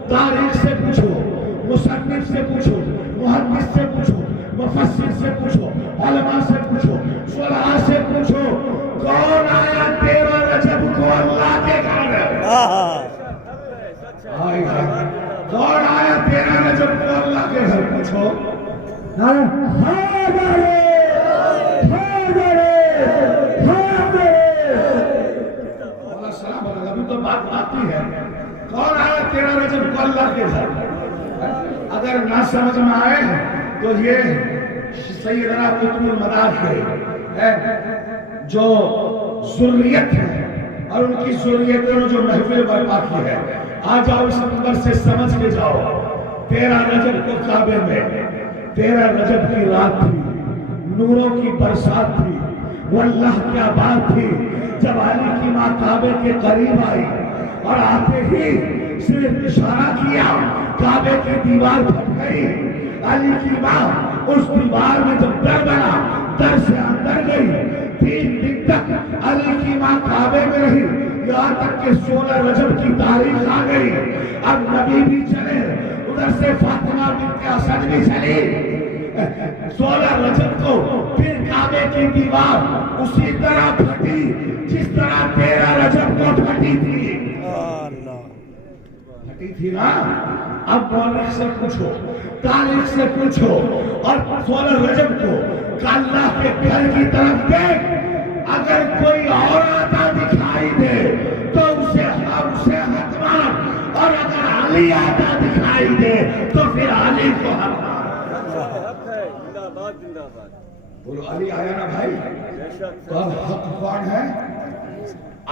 تاریخ سے پوچھو، مصنف سے پوچھو، محدث سے پوچھو، مفسر سے پوچھو، علماء سے پوچھو، شرح سے پوچھو، کون آیا 13 رجب کو اللہ کے گھر؟ کون آیا 13 رجب کو اللہ کے گھر؟ پوچھو۔ ابھی تو بات آتی ہے، کون آیا 13 رجب کو اللہ کے گھر؟ اگر نہ سمجھ میں آئے تو یہ سیدنا قطب المدار ہے جو ذریت ہے اور ان کی ذریتوں نے جو محفل برپا کی ہے، آ جاؤ اس نمبر سے سمجھ کے جاؤ۔ 13 رجب کو کعبے میں 13 رجب کی رات تھی، نوروں کی برسات تھی، وہ اللہ کیا بات تھی جب علی کی ماں کعبے کے قریب آئی اور آتے ہی صرف اشارہ کیا، کعبے کی دیوار پھٹ گئی۔ علی کی ماں اس دیوار میں جب در بنا، در سے اندر گئی۔ 3 دن تک علی کی ماں کعبے میں رہی، یہاں تک کہ 16 رجب کی تاریخ آ گئی۔ اب نبی بھی چلے، ادھر سے فاطمہ بنت اسد بھی چلی۔ 16 رجب کو پھر کعبے کی دیوار اسی طرح پھٹی جس طرح 13 رجب کو پھٹی تھی۔ پھٹی تھی نا؟ اب مورخ سے پوچھو، تاریخ سے پوچھو، اور 16 رجب کو اللہ کے گھر کی طرف دیکھ، اگر کوئی اور آتا دکھائی دے تو اسے حتمان، اور اگر علی آتا دکھائی دے تو پھر علی کو حتمان۔ بولو علی آیا نا بھائی، تو اب حق کون ہے؟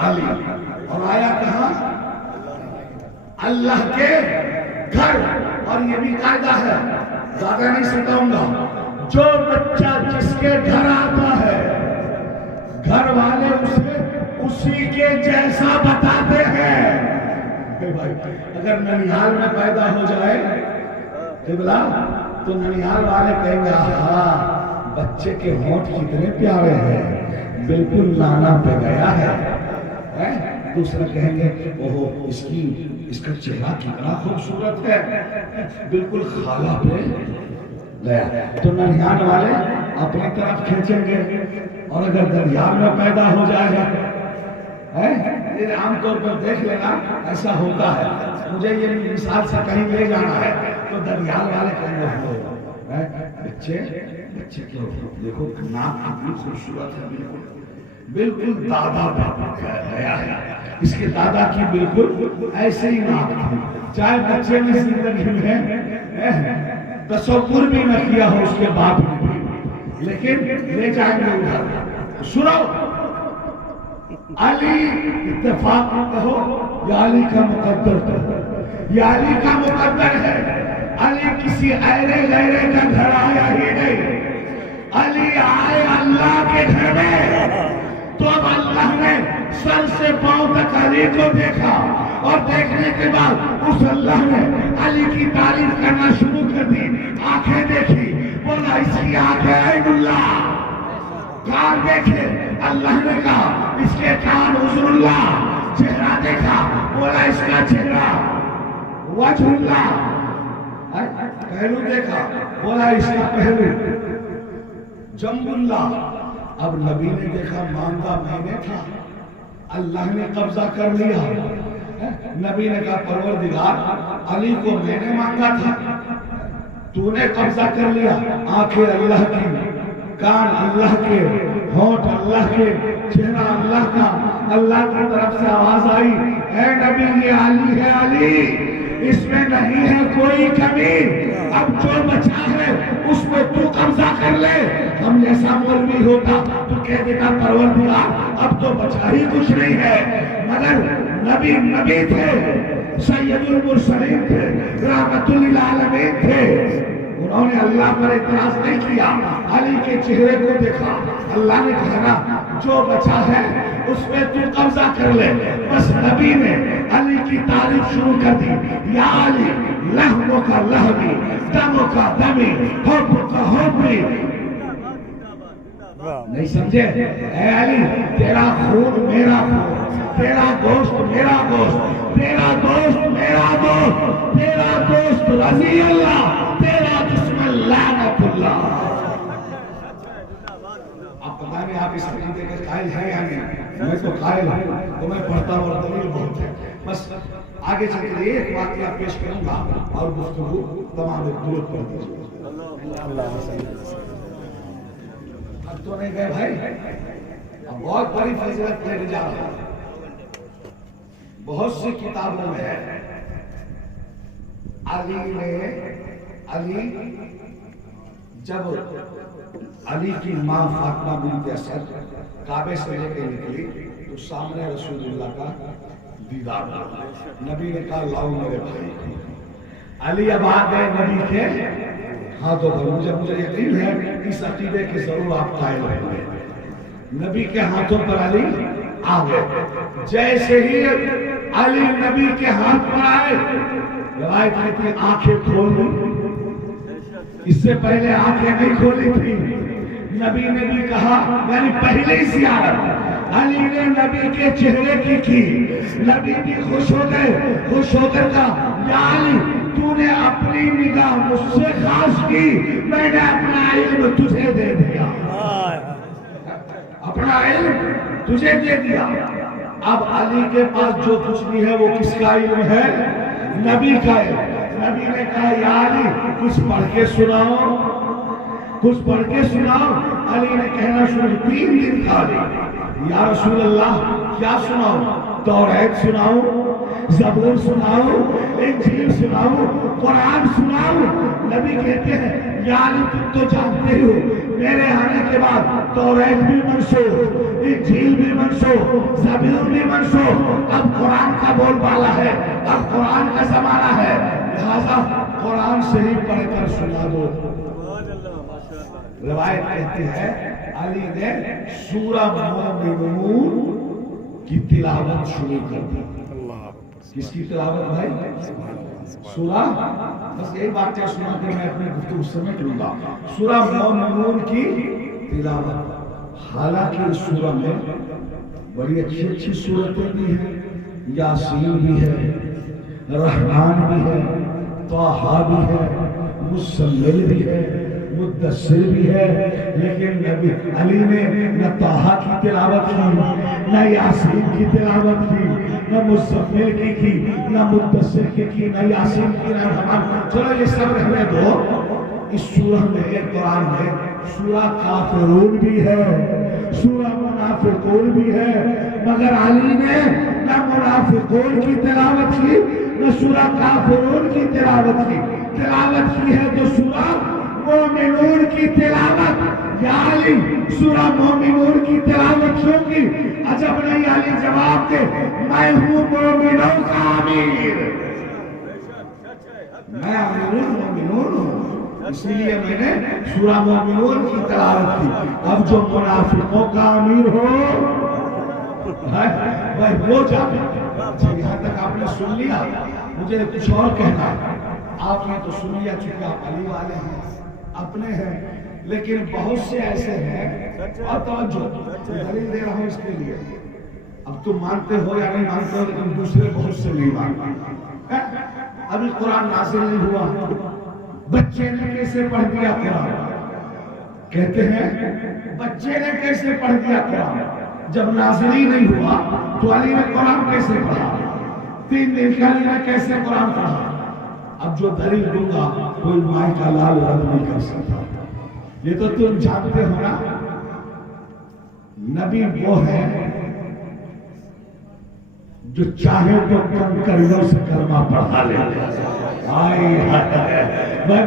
علی۔ اور آیا کہاں؟ اللہ کے گھر۔ اور یہ بھی قاعدہ ہے، زیادہ نہیں سکھاؤں گا، جو بچہ جس کے گھر آتا ہے گھر والے اسے اسی کے جیسا بتاتے ہیں۔ بھائی اگر ننیال میں پیدا ہو جائے قبلہ تو ننیال والے کہیں گے ہاں بچے کے ہونٹ کتنے پیارے ہیں، بالکل نانا پہ گیا ہے۔ دوسرے کہیں گے اوہو اس کا چہرہ کتنا خوبصورت ہے، بالکل خالہ پہ گیا۔ تو ننیال والے اپنی طرف کھینچیں گے، اور اگر دریال میں پیدا ہو جائے گا، عام طور پر دیکھ لینا ایسا ہوتا ہے، مجھے یہ مثال سے کہیں لے جانا ہے تو دریال والے کہیں گے بچے کے دیکھو ناک کتنی خوبصورت ہے، بالکل دادا گیا ہے، اس کے دادا کی بالکل ایسے ہی ناک تھی، چاہے بچے نے زندگی میں تصور بھی نہ کیا ہو اس کے باپ نے بھی، لیکن لے جائیں گے ادھر۔ سنو، علی اتفاق کہو یا علی کا مقدر کہو، یا علی کا مقدر ہے علی کسی ایرے غیرے کا گھر آیا ہی نہیں، علی آئے اللہ کے گھر میں۔ تو اب اللہ نے سر سے پاؤں تک علی کو دیکھا، اور دیکھنے کے بعد اس اللہ نے علی کی تعریف کرنا شروع کر دی۔ آنکھیں دیکھی، بولا اس کی آنکھیں عین اللہ۔ کان دیکھے، اللہ نے کہا اس کے کان حضور اللہ۔ چہرہ دیکھا، بولا اس کا چہرہ وجہ اللہ۔ پہلو دیکھا، بولا اس کا پہلو جنب اللہ۔ اب نبی نے دیکھا مانگا میں نے تھا، اللہ نے قبضہ کر لیا۔ نبی نے کہا پروردگار علی کو میں نے مانگا تھا، تو نے قبضہ کر لیا۔ آنکھیں اللہ کی، کان اللہ کے، ہونٹ اللہ کے، چہرہ اللہ کا۔ اللہ کی طرف سے آواز آئی، اے نبی یہ علی ہے، علی اس میں نہیں ہے کوئی کمی، اب جو بچا ہے اس میں تو قبضہ کر لے۔ ہم جیسا مولوی ہوتا تو کہہ دیتا پروردگار اب تو بچا ہی کچھ نہیں ہے، مگر نبی تھے، سید المرسلین تھے، رحمت للعالمین تھے، انہوں نے اللہ پر اعتراض نہیں کیا، علی کے چہرے کو دیکھا۔ اللہ نے کہا جو بچا ہے اس میں تو قبضہ کر لے۔ بس نبی نے علی کی تعریف شروع کر دی، یا علی لحموں کا لحمی، دموں کا دمی، حب کا حبی۔ نہیں سمجھے؟ اے علی تیرا خون میرا خون، تیرا گوشت میرا گوشت، تیرا دوست میرا دوست، تیرا دوست رضی اللہ، تیرا دشمن لعنت اللہ۔ آپ پتہ نہیں آپ اس عقیدے کے قائل ہیں یا نہیں، میں تو قائل ہوں، تو میں پڑھتا ہوں اور دلیل بہت ہے۔ بس آگے چل کے ایک واقعہ پیش کروں گا اور گفتگو تمام درود پڑھ دیجیے۔ اب تو نہیں گئے بھائی، اب بہت بڑی فضیلت لے جا رہا ہوں۔ بہت سی کتابوں میں ہے علی جب علی کی ماں فاطمہ بنت اسد کعبے سے لے کے نکلی تو سامنے رسول اللہ کا دیدار ہوا۔ نبی نے کہا لاؤ میرے بھائی کو۔ علی اب آ گئے نبی کے ہاتھوں پر۔ مجھے یقین ہے اس عقیدے کے ضرور آپ قائل ہوں گے۔ نبی کے ہاتھوں پر علی آ گئے۔ جیسے ہی علی نبی کے ہاتھ پر آئے، روایت کہتی ہے آنکھیں کھول لی، اس سے پہلے آنکھیں نہیں کھولی تھی۔ نبی نے بھی کہا، یعنی پہلے زیارت علی نے نبی کے چہرے کی نبی بھی خوش ہو گئے، خوش ہو کر کہا یا علی تو نے اپنی نگاہ مجھ سے خاص کی، میں نے اپنا علم تجھے دے دیا، اپنا علم تجھے دے دیا۔ اب علی کے پاس جو کچھ بھی ہے وہ کس کا علم ہے؟ نبی کا علم۔ نبی نے کہا یا علی کچھ پڑھ کے سناؤ، کچھ پڑھ کے سناؤ۔ علی نے کہنا شروع، 3 دن کھالی، یا رسول اللہ کیا سناؤ؟ توریت سناؤ، زبور سناؤ، انجیل سناؤ، قرآن سناؤ؟ نبی کہتے ہیں یا علی تم تو جانتے ہو میرے آنے کے بعد توریت بھی منسوخ، انجیل بھی منسوخ، زبور بھی منسوخ، اب قرآن کا بول بالا ہے، اب قرآن کا زمانہ ہے، لہذا قرآن سے ہی پڑھ کر سنا دو۔ روایت کہتی ہے علی نے سورہ مومنون کی تلاوت شروع کر دی۔ کس کی تلاوت بھائی؟ سورہ، بس یہی بات کیا سنا کہ میں اپنے گفتگو سمیٹ لوں گا۔ سورہ مومنون کی تلاوت۔ حالانکہ اس سورہ میں بڑی اچھی اچھی صورتیں بھی ہیں، یاسین بھی ہے، رحمان بھی ہے، طٰہٰ بھی ہے، مزمل بھی ہے، مدثر بھی ہے، لیکن نبی علی نے نہ طٰہٰ کی تلاوت کی، نہ یاسین کی تلاوت کی، نہ مزمل کی، نہ مدثر کی، نہ یاسین کی، نہ رحمان۔ چلو یہ سب رہنے دو۔ اس سورہ میں قرآن میں سورہ کافرون بھی ہے، سورہ منافقون بھی ہے، مگر علی نے نہ منافقون کی تلاوت کی نہ سورہ کافرون کی تلاوت کی۔ تلاوت کی ہے تو سورہ مومنون کی تلاوت۔ یا علی سورہ مومنون کی تلاوت کیوں کی؟ عجب نہیں، علی جواب دے میں ہوں مومنوں کا امیر، میں امیرُ المومنون ہوں، اسی لیے میں نے سورہ مومنون کی تلاوت کی۔ اب جو منافقوں کا امیر ہو بھائی وہ جانے۔ یہاں تک آپ نے سن لیا، مجھے کچھ اور کہنا ہے۔ آپ نے تو سن لیا چونکہ آپ علی والے ہیں، اپنے ہیں، لیکن بہت سے ایسے ہیں، اور توجہ دلیل دے رہا ہوں اس کے لیے، اب تم مانتے ہو یا نہیں مانتے ہو، لیکن دوسرے بہت سے نہیں مانتے۔ ابھی قرآن نازل نہیں ہوا، بچے نے کیسے پڑھ دیا قرآن؟ کہتے ہیں بچے نے کیسے پڑھ دیا قرآن؟ جب نازل ہی نہیں ہوا تو علی نے قرآن کیسے پڑھا؟ 3 دن کے علی نے کیسے قرآن پڑھا؟ اب جو دلیل دوں گا کوئی مائی کا لال رد نہیں کر سکتا۔ یہ تو تم جانتے ہو نا، نبی وہ ہے جو چاہے تو کنکریوں سے کلمہ پڑھا لے۔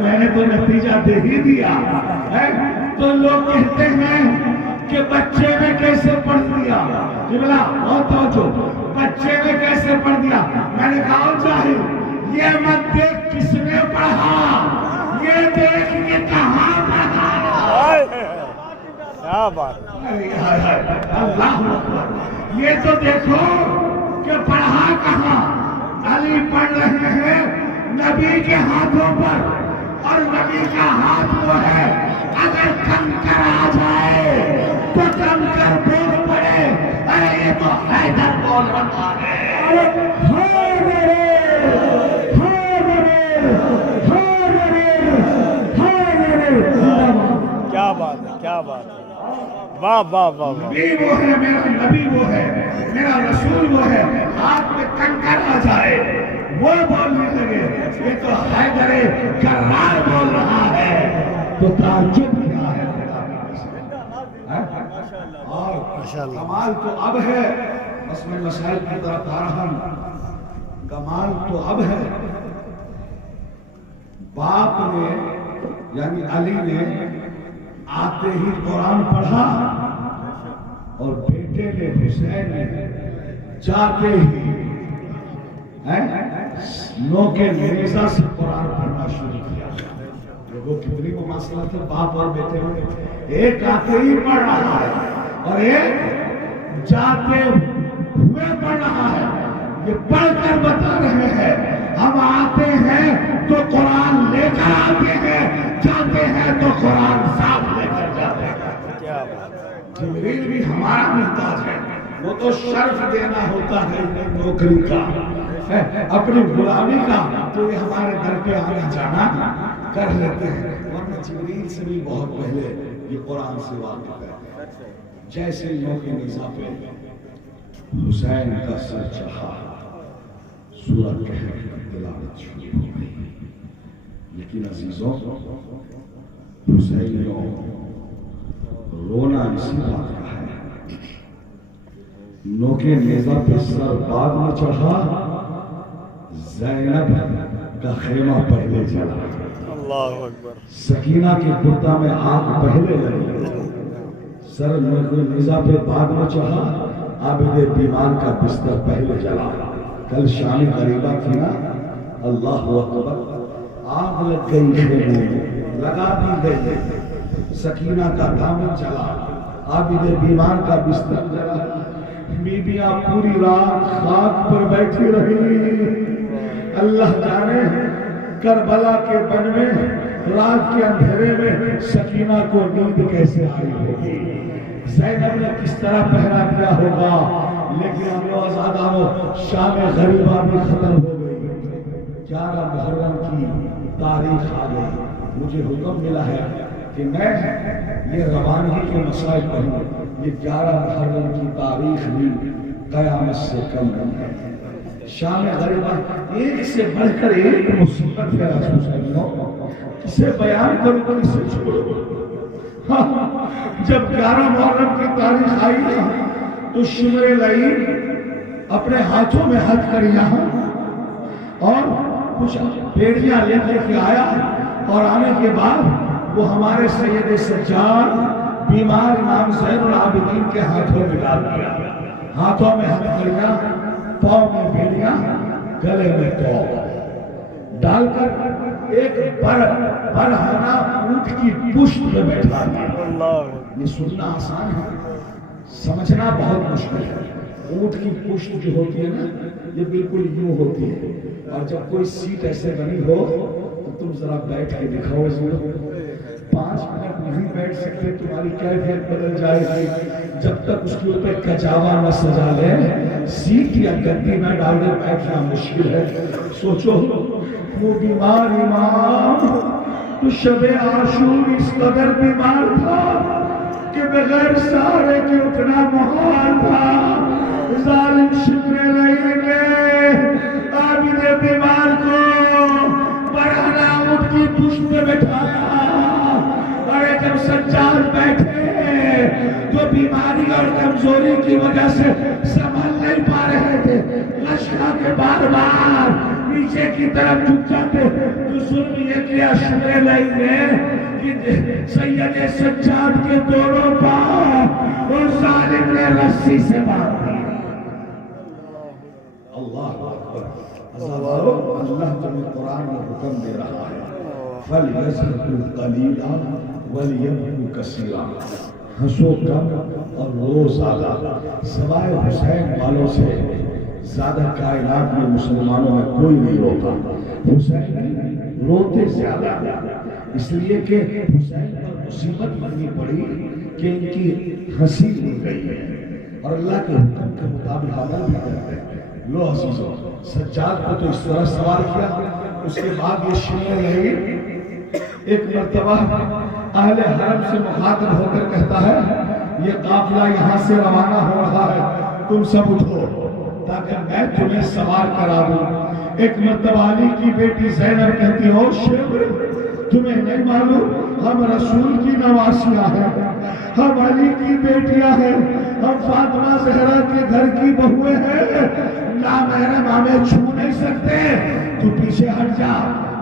میں نے تو نتیجہ دے ہی دیا ہے۔ تو لوگ کہتے ہیں کہ بچے نے کیسے پڑھ دیا؟ جبلا بہت توجہ، بچے نے کیسے پڑھ دیا؟ میں نے کہا چاہے یہ مت دیکھ کس نے پڑھا، یہ دیکھ یہ کہاں پڑھا۔ کیا بات، اللہ اکبر، یہ تو دیکھو کہ پڑھا کہاں۔ علی پڑھ رہے ہیں نبی کے ہاتھوں پر، اور نبی کا ہاتھ وہ ہے اگر کنکر آ جائے تو کنکر بول پڑے۔ ارے یہ تو حیدر بول رہا ہے، کیا بات ہے، کیا بات ہے، واہ واہ واہ واہ۔ نبی وہ ہے، میرا نبی وہ ہے، میرا رسول وہ ہے، ہاتھ میں کنکر آ جائے وہ بولنے لگے یہ تو حیدر کرار بول رہا ہے، تو تعجب کیا ہے؟ اور کمال تو اب ہے، بس میں مسائل کی طرف آ رہا ہوں، کمال تو اب ہے، باپ نے یعنی علی نے آتے ہی قرآن پڑھا، اور بیٹے نے حسین نے جاتے ہی نو کے نیزہ سے قرآن پڑھنا شروع کیا۔ لوگوں کتنی مماثلت ہے باپ اور بیٹے میں، ایک آتے ہی پڑھ رہا ہے اور ایک جاتے ہوئے پڑھ رہا ہے۔ یہ پڑھ کر بتا رہے ہیں ہم آتے ہیں تو قرآن لے کر آتے ہیں، جاتے ہیں تو قرآن ساتھ لے کر جاتے ہیں۔ جبریل بھی ہمارا محتاج ہے، وہ تو شرف دینا ہوتا ہے نوکری کا، اپنی غلامی کا، تو یہ ہمارے در پہ آنا جانا کر لیتے ہیں، ورنہ جبریل سے بھی بہت پہلے یہ قرآن سے واقف ہے۔ جیسے نو کے نیزہ پہ حسین کا سر چڑھا، سورہ کہف کی تلاوت شروع ہو گئی، لیکن عزیزوں حسینیوں رونا اسی بات کا ہے، نو کے نیزہ پہ سر بعد میں چڑھا، زینب کا خیمہ پہلے چلا، اللہ اکبر، سکینہ کے کرتا میں آگ پہلے لگی، سر نیزہ پہ بعد میں چڑھا، عابد بیمار کا بستر پہلے جلا۔ کل شام غریبہ تھی نا، اللہ اکبر، آگ لگ گئی خیمے میں، لگا دی گئی، سکینہ کا دامن چلا، عابد بیمار کا بستر جلا، بیبیاں پوری رات خاک پر بیٹھی رہی۔ اللہ جانے کربلا کے بن میں رات کے اندھیرے میں سکینہ کو نیند کیسے آئی ہوگی، زینب نے کس طرح پہرا دیا ہوگا، لیکن ہم لوگ آزادانوں شام غریبہ بھی ختم ہو گئی، 11 محرم کی تاریخ آ گئی، مجھے حکم ملا ہے کہ میں یہ روانگی کے مسائل پڑھوں، یہ 11 محرم کی تاریخ بھی قیامت سے کم نہیں ہے۔ شام غریبہ ایک سے بڑھ کر ایک مصیبت ہے حسینیوں، اسے بیان کروں تو اسے چھوڑو۔ جب 11 محرم کی تاریخ آئی نا تو شمر لعین اپنے ہاتھوں میں ہتھ کر یہاں اور کچھ بیڑیاں لے کے آیا، اور آنے کے بعد وہ ہمارے سید سجاد بیمار امام زین العابدین کے ہاتھوں میں ڈال دیا، ہاتھوں میں ہتھ کر، پاؤں میں بیڑیاں، گلے میں توق، ڈال کر ایک برہنہ اونٹ کی پشت میں بیٹھا دیا۔ یہ سننا آسان ہے، سمجھنا بہت مشکل ہے۔ اونٹ کی پشت جو ہوتی ہے نا، یہ بالکل یوں ہوتی ہے، اور جب کوئی سیٹ ایسے بنی ہو تو تم ذرا بیٹھ کے دکھاؤ، 5 منٹ نہیں بیٹھ سکتے، تمہاری کیفیت بدل جائے گی جب تک اس کے اوپر کچاوا نہ سجا لے۔ سیٹ یا گدی میں ڈال کر بیٹھنا مشکل ہے۔ سوچو وہ بیمار امام تو شب عاشور اس قدر بیمار تھا کہ بغیر سہارے کے اٹھنا محال تھا۔ ظالم شکر لیل نے عابد بیمار کو برہنہ اونٹ کی پشت پہ بٹھایا، اور جب سجاد بیٹھے تو بیماری اور کمزوری کی وجہ سے سنبھل نہیں پا رہے تھے، لشکر کے بار بار نیچے کی طرف جھک جاتے، تو ظلم یہ کیا شکر لیل نے کہ سید سجاد کے دونوں پاؤں اور ظالم نے رسی سے باندھ دی۔ اللہ تمہیں قرآن میں حکم دے رہا ہے، فَلْيَضْحَكُوا قَلِيلًا وَلْيَبْكُوا كَثِيرًا، ہنسو کم اور رو زیادہ۔ سوائے حسین والوں سے زیادہ کائنات میں مسلمانوں میں کوئی نہیں روتا۔ حسین روتے زیادہ، اس لیے کہ حسین پر مصیبت بننی پڑی کہ ان کی ہنسی اڑ گئی ہے، اور اللہ کے حکم کے مطابق عمل بھی کرتے ہیں۔ لو عزیزو، سجاد کو تو اس طرح سوار کیا، اس کے بعد یہ شکر رہی۔ ایک مرتبہ اہل حرم سے مخاطب ہو کر کہتا ہے، یہ قافلہ یہاں سے روانہ ہو رہا ہے، تم سب اٹھو تاکہ میں تمہیں سوار کرا دوں۔ ایک مرتبہ علی کی بیٹی زینب کہتی ہو، شکر تمہیں نہیں معلوم ہم رسول کی نواسیاں ہیں، ہم علی کی بیٹیاں ہیں، ہم فاطمہ زہرا کے گھر کی بہویں ہیں، نامحرم ہمیں چھو نہیں سکتے، تو پیچھے ہٹ جا،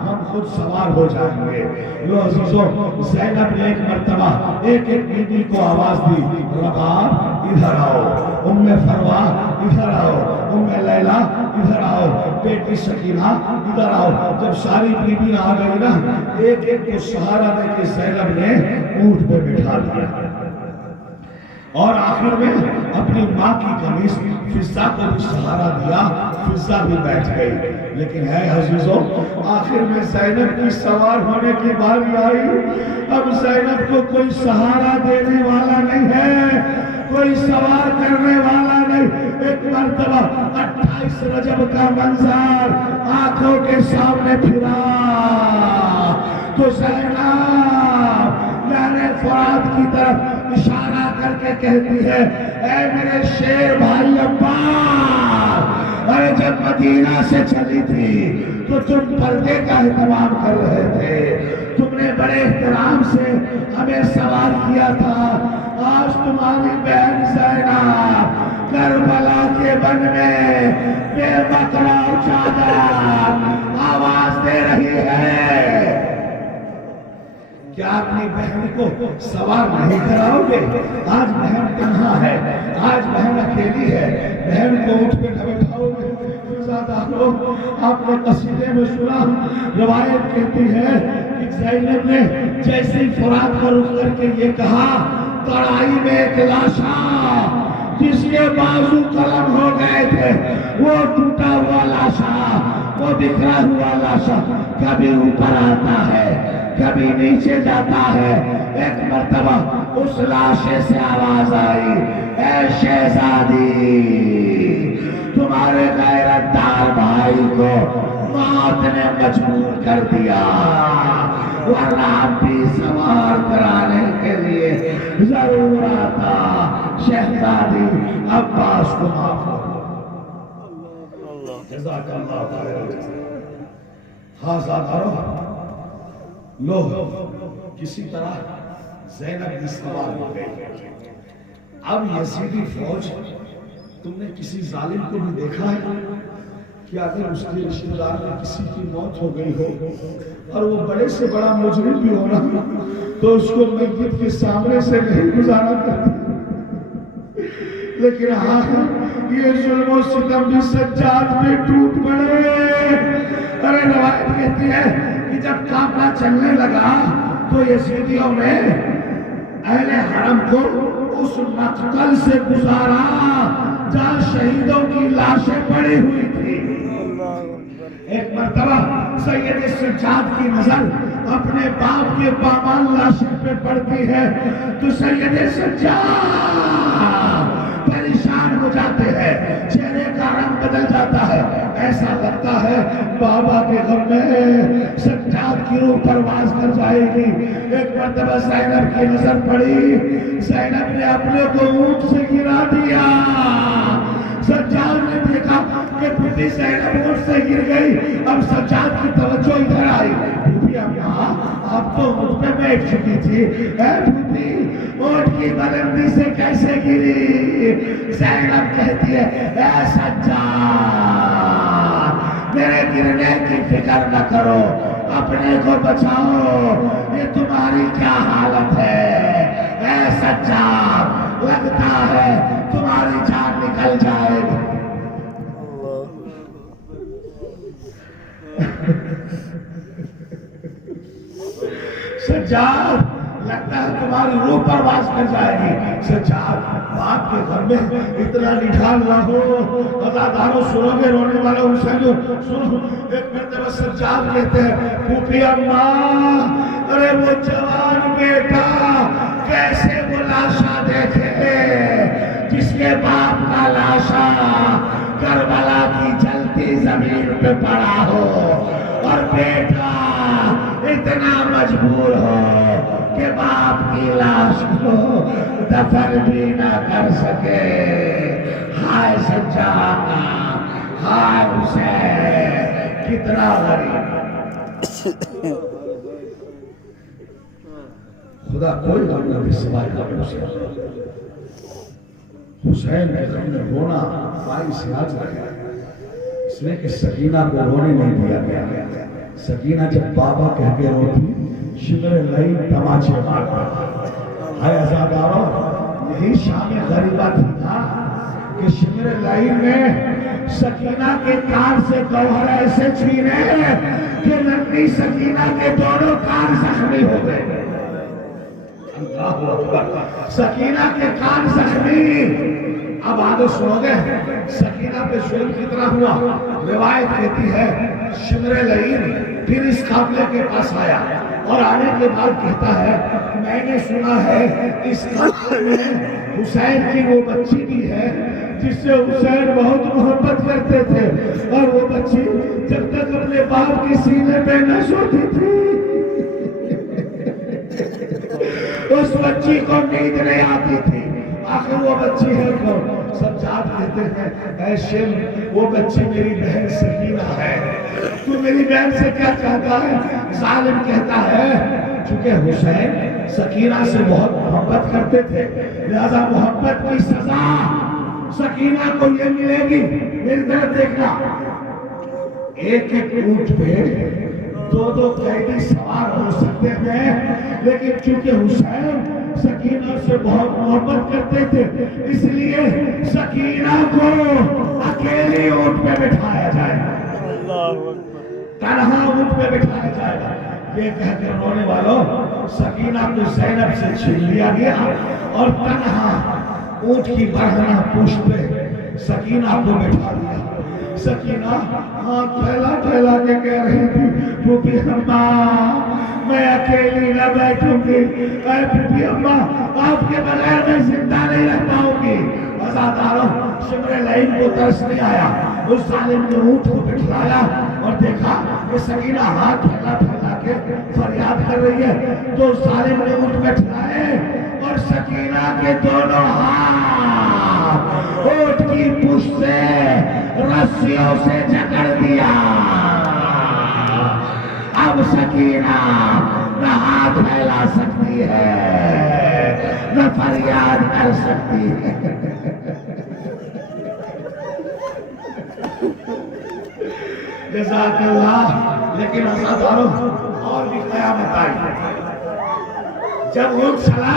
ہم خود سوار ہو جائیں گے۔ لو عزیزو، زینب نے ایک مرتبہ ایک بی بی کو آواز دی، رباب ادھر آؤ، ام فروا ادھر آؤ، ام لیلہ ادھر آؤ، بیٹی سکینہ ادھر آؤ۔ جب ساری بیوی آ گئی نا، ایک ایک کو سہارا دے کے زینب نے اونٹ پہ بٹھا دیا، اور آخر میں اپنی ماں کی قمیص فضہ کو بھی سہارا دیا، فضہ بھی بیٹھ گئی۔ لیکن ہے عزیزوں، آخر میں زینب کی سوار ہونے کی باری آئی۔ اب زینب کو کوئی سہارا دینے والا نہیں ہے، کوئی سوار کرنے والا نہیں۔ ایک مرتبہ 28 رجب کا منظر آنکھوں کے سامنے پھرا تو زینب نہر فرات کی طرف اشارہ کر کے کہتی ہے، اے میرے شیر بھائی عباس، ارے جب مدینہ سے چلی تھی تو تم پردے کا اہتمام کر رہے تھے، تم نے بڑے احترام سے ہمیں سوار کیا تھا۔ آج تمہاری بہن زینب کربلا کے بن میں بے بکرا چادر آواز دے رہی ہے، کیا اپنی بہن کو سوار نہیں کراؤ گے؟ آج بہن تنہا ہے، آج بہن اکیلی ہے، بہن کو اٹھ کے نہ بٹھاؤ گے؟ آپ نے قصیدے میں سنا، روایت کہتی ہے کہ زینب نے جیسے فرات پر رخ کر کے یہ کہا، تڑائی میں ایک لاشا جس کے بازو قلم ہو گئے تھے، وہ ٹوٹا ہوا لاشا، وہ بکھرا ہوا لاشا کبھی اوپر آتا ہے کبھی نیچے جاتا ہے۔ ایک مرتبہ اس لاشے سے آواز آئی، اے شہزادی، تمہارے غیرت دار بھائی کو موت نے مجبور کر دیا، ورنہ اب بھی سوار کرانے کے لیے ضرور آتا۔ شہزادی عباس کو معاف کرو۔ جزاک اللہ خیر۔ ہاں ساتھارو، لو کسی طرح زینب بھی سوار ہو گئی۔ اب یزیدی فوج، تم نے کسی ظالم کو بھی دیکھا ہے کہ اگر اس کے رشتہ دار میں کسی کی موت ہو گئی ہو اور وہ بڑے سے بڑا مجرم بھی ہونا تو اس کو میت کے سامنے سے نہیں گزارا کرتے، لیکن ہاں یہ ظلم و ستم بھی سجاد میں ٹوٹ پڑے. ارے روایت کہتی ہے کہ جب قافلہ چلنے لگا تو یزیدیوں نے اہل حرم کو اس مقتل سے گزارا جہاں شہیدوں کی لاشیں پڑی ہوئی تھی. ایک مرتبہ سید سجاد کی نظر اپنے باپ کے پامال لاشیں پہ پڑتی ہے تو سید سجاد پریشان ہو جاتے ہیں، چہرے کا رنگ بدل جاتا ہے. ایسا لگتا ہے بابا کے غم میں سجاد کی روح پرواز کر جائے گی. ایک مرتبہ زینب کی نظر پڑی، زینب نے اپنے کو اونٹ سے گرا دیا. سجاد نے دیکھا کہ بیٹی زینب اونٹ سے گر گئی. اب سجاد کی توجہ ادھر آئی. بیٹی اماں آپ تو اونٹ پہ بیٹھ چکی تھی، اے بیٹی اونٹ کی بلندی سے کیسے گری؟ زینب کہتی ہے اے سجاد میرے گرنے کی فکر نہ کرو، اپنے کو بچاؤ، یہ تمہاری کیا حالت ہے؟ اے سجاد لگتا ہے تمہاری جان نکل جائے گی. سجاد لگتا ہے تمہاری روح پرواز کر جائے گی. سجاد باپ کے گھر میں اتنا نڈھال نہ ہو. عزاداروں سنو گے رونے والے حسینوں سنو. ایک مرتبہ سجاد کہتے ہیں پھوپھی اماں ارے وہ جوان بیٹا کیسے وہ لاشا دیکھے جس کے باپ کا لاشا کربلا کی جلتی زمین پہ پڑا ہو اور بیٹا اتنا مجبور ہو کہ باپ کی لاش کو دفن بھی نہ کر سکے. ہائے سجاد، ہائے حسین، کتنا غریب. خدا کوئی غم نہ بھی سوائے غم حسین. حسین کے غم میں رونا باعث یاد رکھا اس لیے کہ سکینہ کو رونے نہیں دیا گیا. سکینہ جب بابا کہہ کے روتی شمر لئی تماچے مارتا. ہائے عزاداروں یہی شان غریبہ تھی نا کہ شمر لئی میں سکینہ کے کان سے گوہر ایسے چھینے کہ ننھی سکینہ کے دونوں کان زخمی ہو گئے. اللہ اکبر. سکینہ کے کان زخمی. اب آگے سنو گے سکینہ پہ ظلم کتنا ہوا. روایت کہتی ہے شمر لعین پھر اس قافلے کے پاس آیا اور آنے کے بعد کہتا ہے میں نے سنا ہے اس قافلے میں حسین کی وہ بچی بھی ہے جس سے حسین بہت محبت کرتے تھے اور وہ بچی جب تک اپنے باپ کی سینے پہ نہ سوتی تھی اس بچی کو نیند نہیں آتی تھی. آخر وہ بچی ہے کون؟ سجاد کہتے ہیں اے شم وہ بچی میری بہن سکینہ ہے. تو میری بہن سے کیا چاہتا ہے؟ ظالم کہتا ہے چونکہ حسین سکینہ سے بہت محبت کرتے تھے لہذا محبت کی سزا سکینہ کو یہ ملے گی. میری طرف دیکھنا ایک ایک اونٹ پہ دو دو قیدی سوار ہو سکتے ہیں لیکن چونکہ حسین سکینہ سے بہت محبت کرتے تھے اس لیے سکینہ کو اکیلے اونٹ پہ بٹھایا جائے گا. تنہا اونٹ پہ بٹھایا جائے گا. یہ کہہ کر رونے والوں سکینہ کو زینب سے چھین لیا گیا اور تنہا اونٹ کی برہنہ پشت پہ سکینہ کو بٹھا دیا. سکینہ ہاتھ پھیلا پھیلا کے کہہ رہی تھی پھوپھی اماں میں اکیلی نہ بیٹھوں گی. اے پھوپھی اماں آپ کے بغیر میں زندہ نہیں رہ پاؤں گی. عزاداروں شمر لعین کو ترس نہیں آیا. اس ظالم نے اونٹ کو بٹھلایا اور دیکھا کہ سکینہ ہاتھ پھیلا پھیلا کے فریاد کر رہی ہے تو ظالم نے اونٹ بٹھلائے اور سکینہ کے دونوں ہاتھ اونٹ کی پشت سے رسیوں سے جکڑ دیا. اب سکینہ نہ ہاتھ پھیلا سکتی ہے نہ فریاد کر سکتی ہے. جزاک اللہ. لیکن عزاداروں اور بھی قیامت آئی. جب اونٹ چلا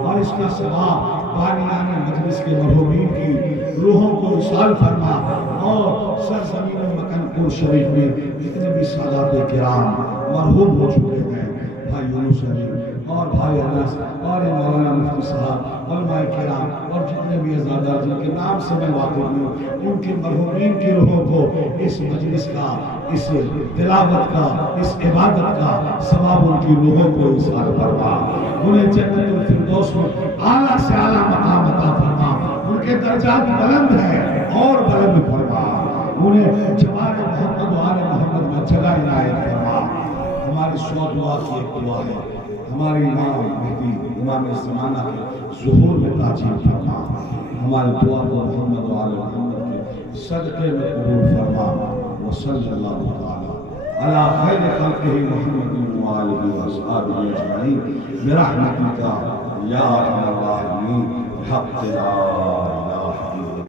اور اس کا ثواب بانیان مجلس کے مرحومین کی روحوں کو وصال فرما اور سرزمین مکن پور شریف میں جتنے بھی سادات کرام مرحوم ہو چکے ہیں بھائی یونس علی اور بھائی انس اور مولانا مفتی صاحب علماء کرام اور جتنے بھی عزادار جن کے نام سے میں واقف ہوں ان کے مرحومین کی روحوں کو اس مجلس کا اس تلاوت کا اس عبادت کا ثواب ان کی روحوں کو وصال فرما انہیں جنت الفردوس میں اعلیٰ سے اعلیٰ مقام عطا فرما ان کے درجات بلند ہیں اور بلند فرما انہیں جمال محمد و آل محمد میں جگہ عنایت فرما ہماری سو دعا کی ایک دعا ہے ہمارے امام مہدی امام زمانہ کے ظہور میں تاجیل فرما ہماری دعا کو محمد و آل محمد کے صدقے میں قبول فرما وصلی اللہ تعالی علی خیر خلقہ محمد و آلہ و اصحابہ اجمعین برحمتک یا ارحم الراحمین بحق لا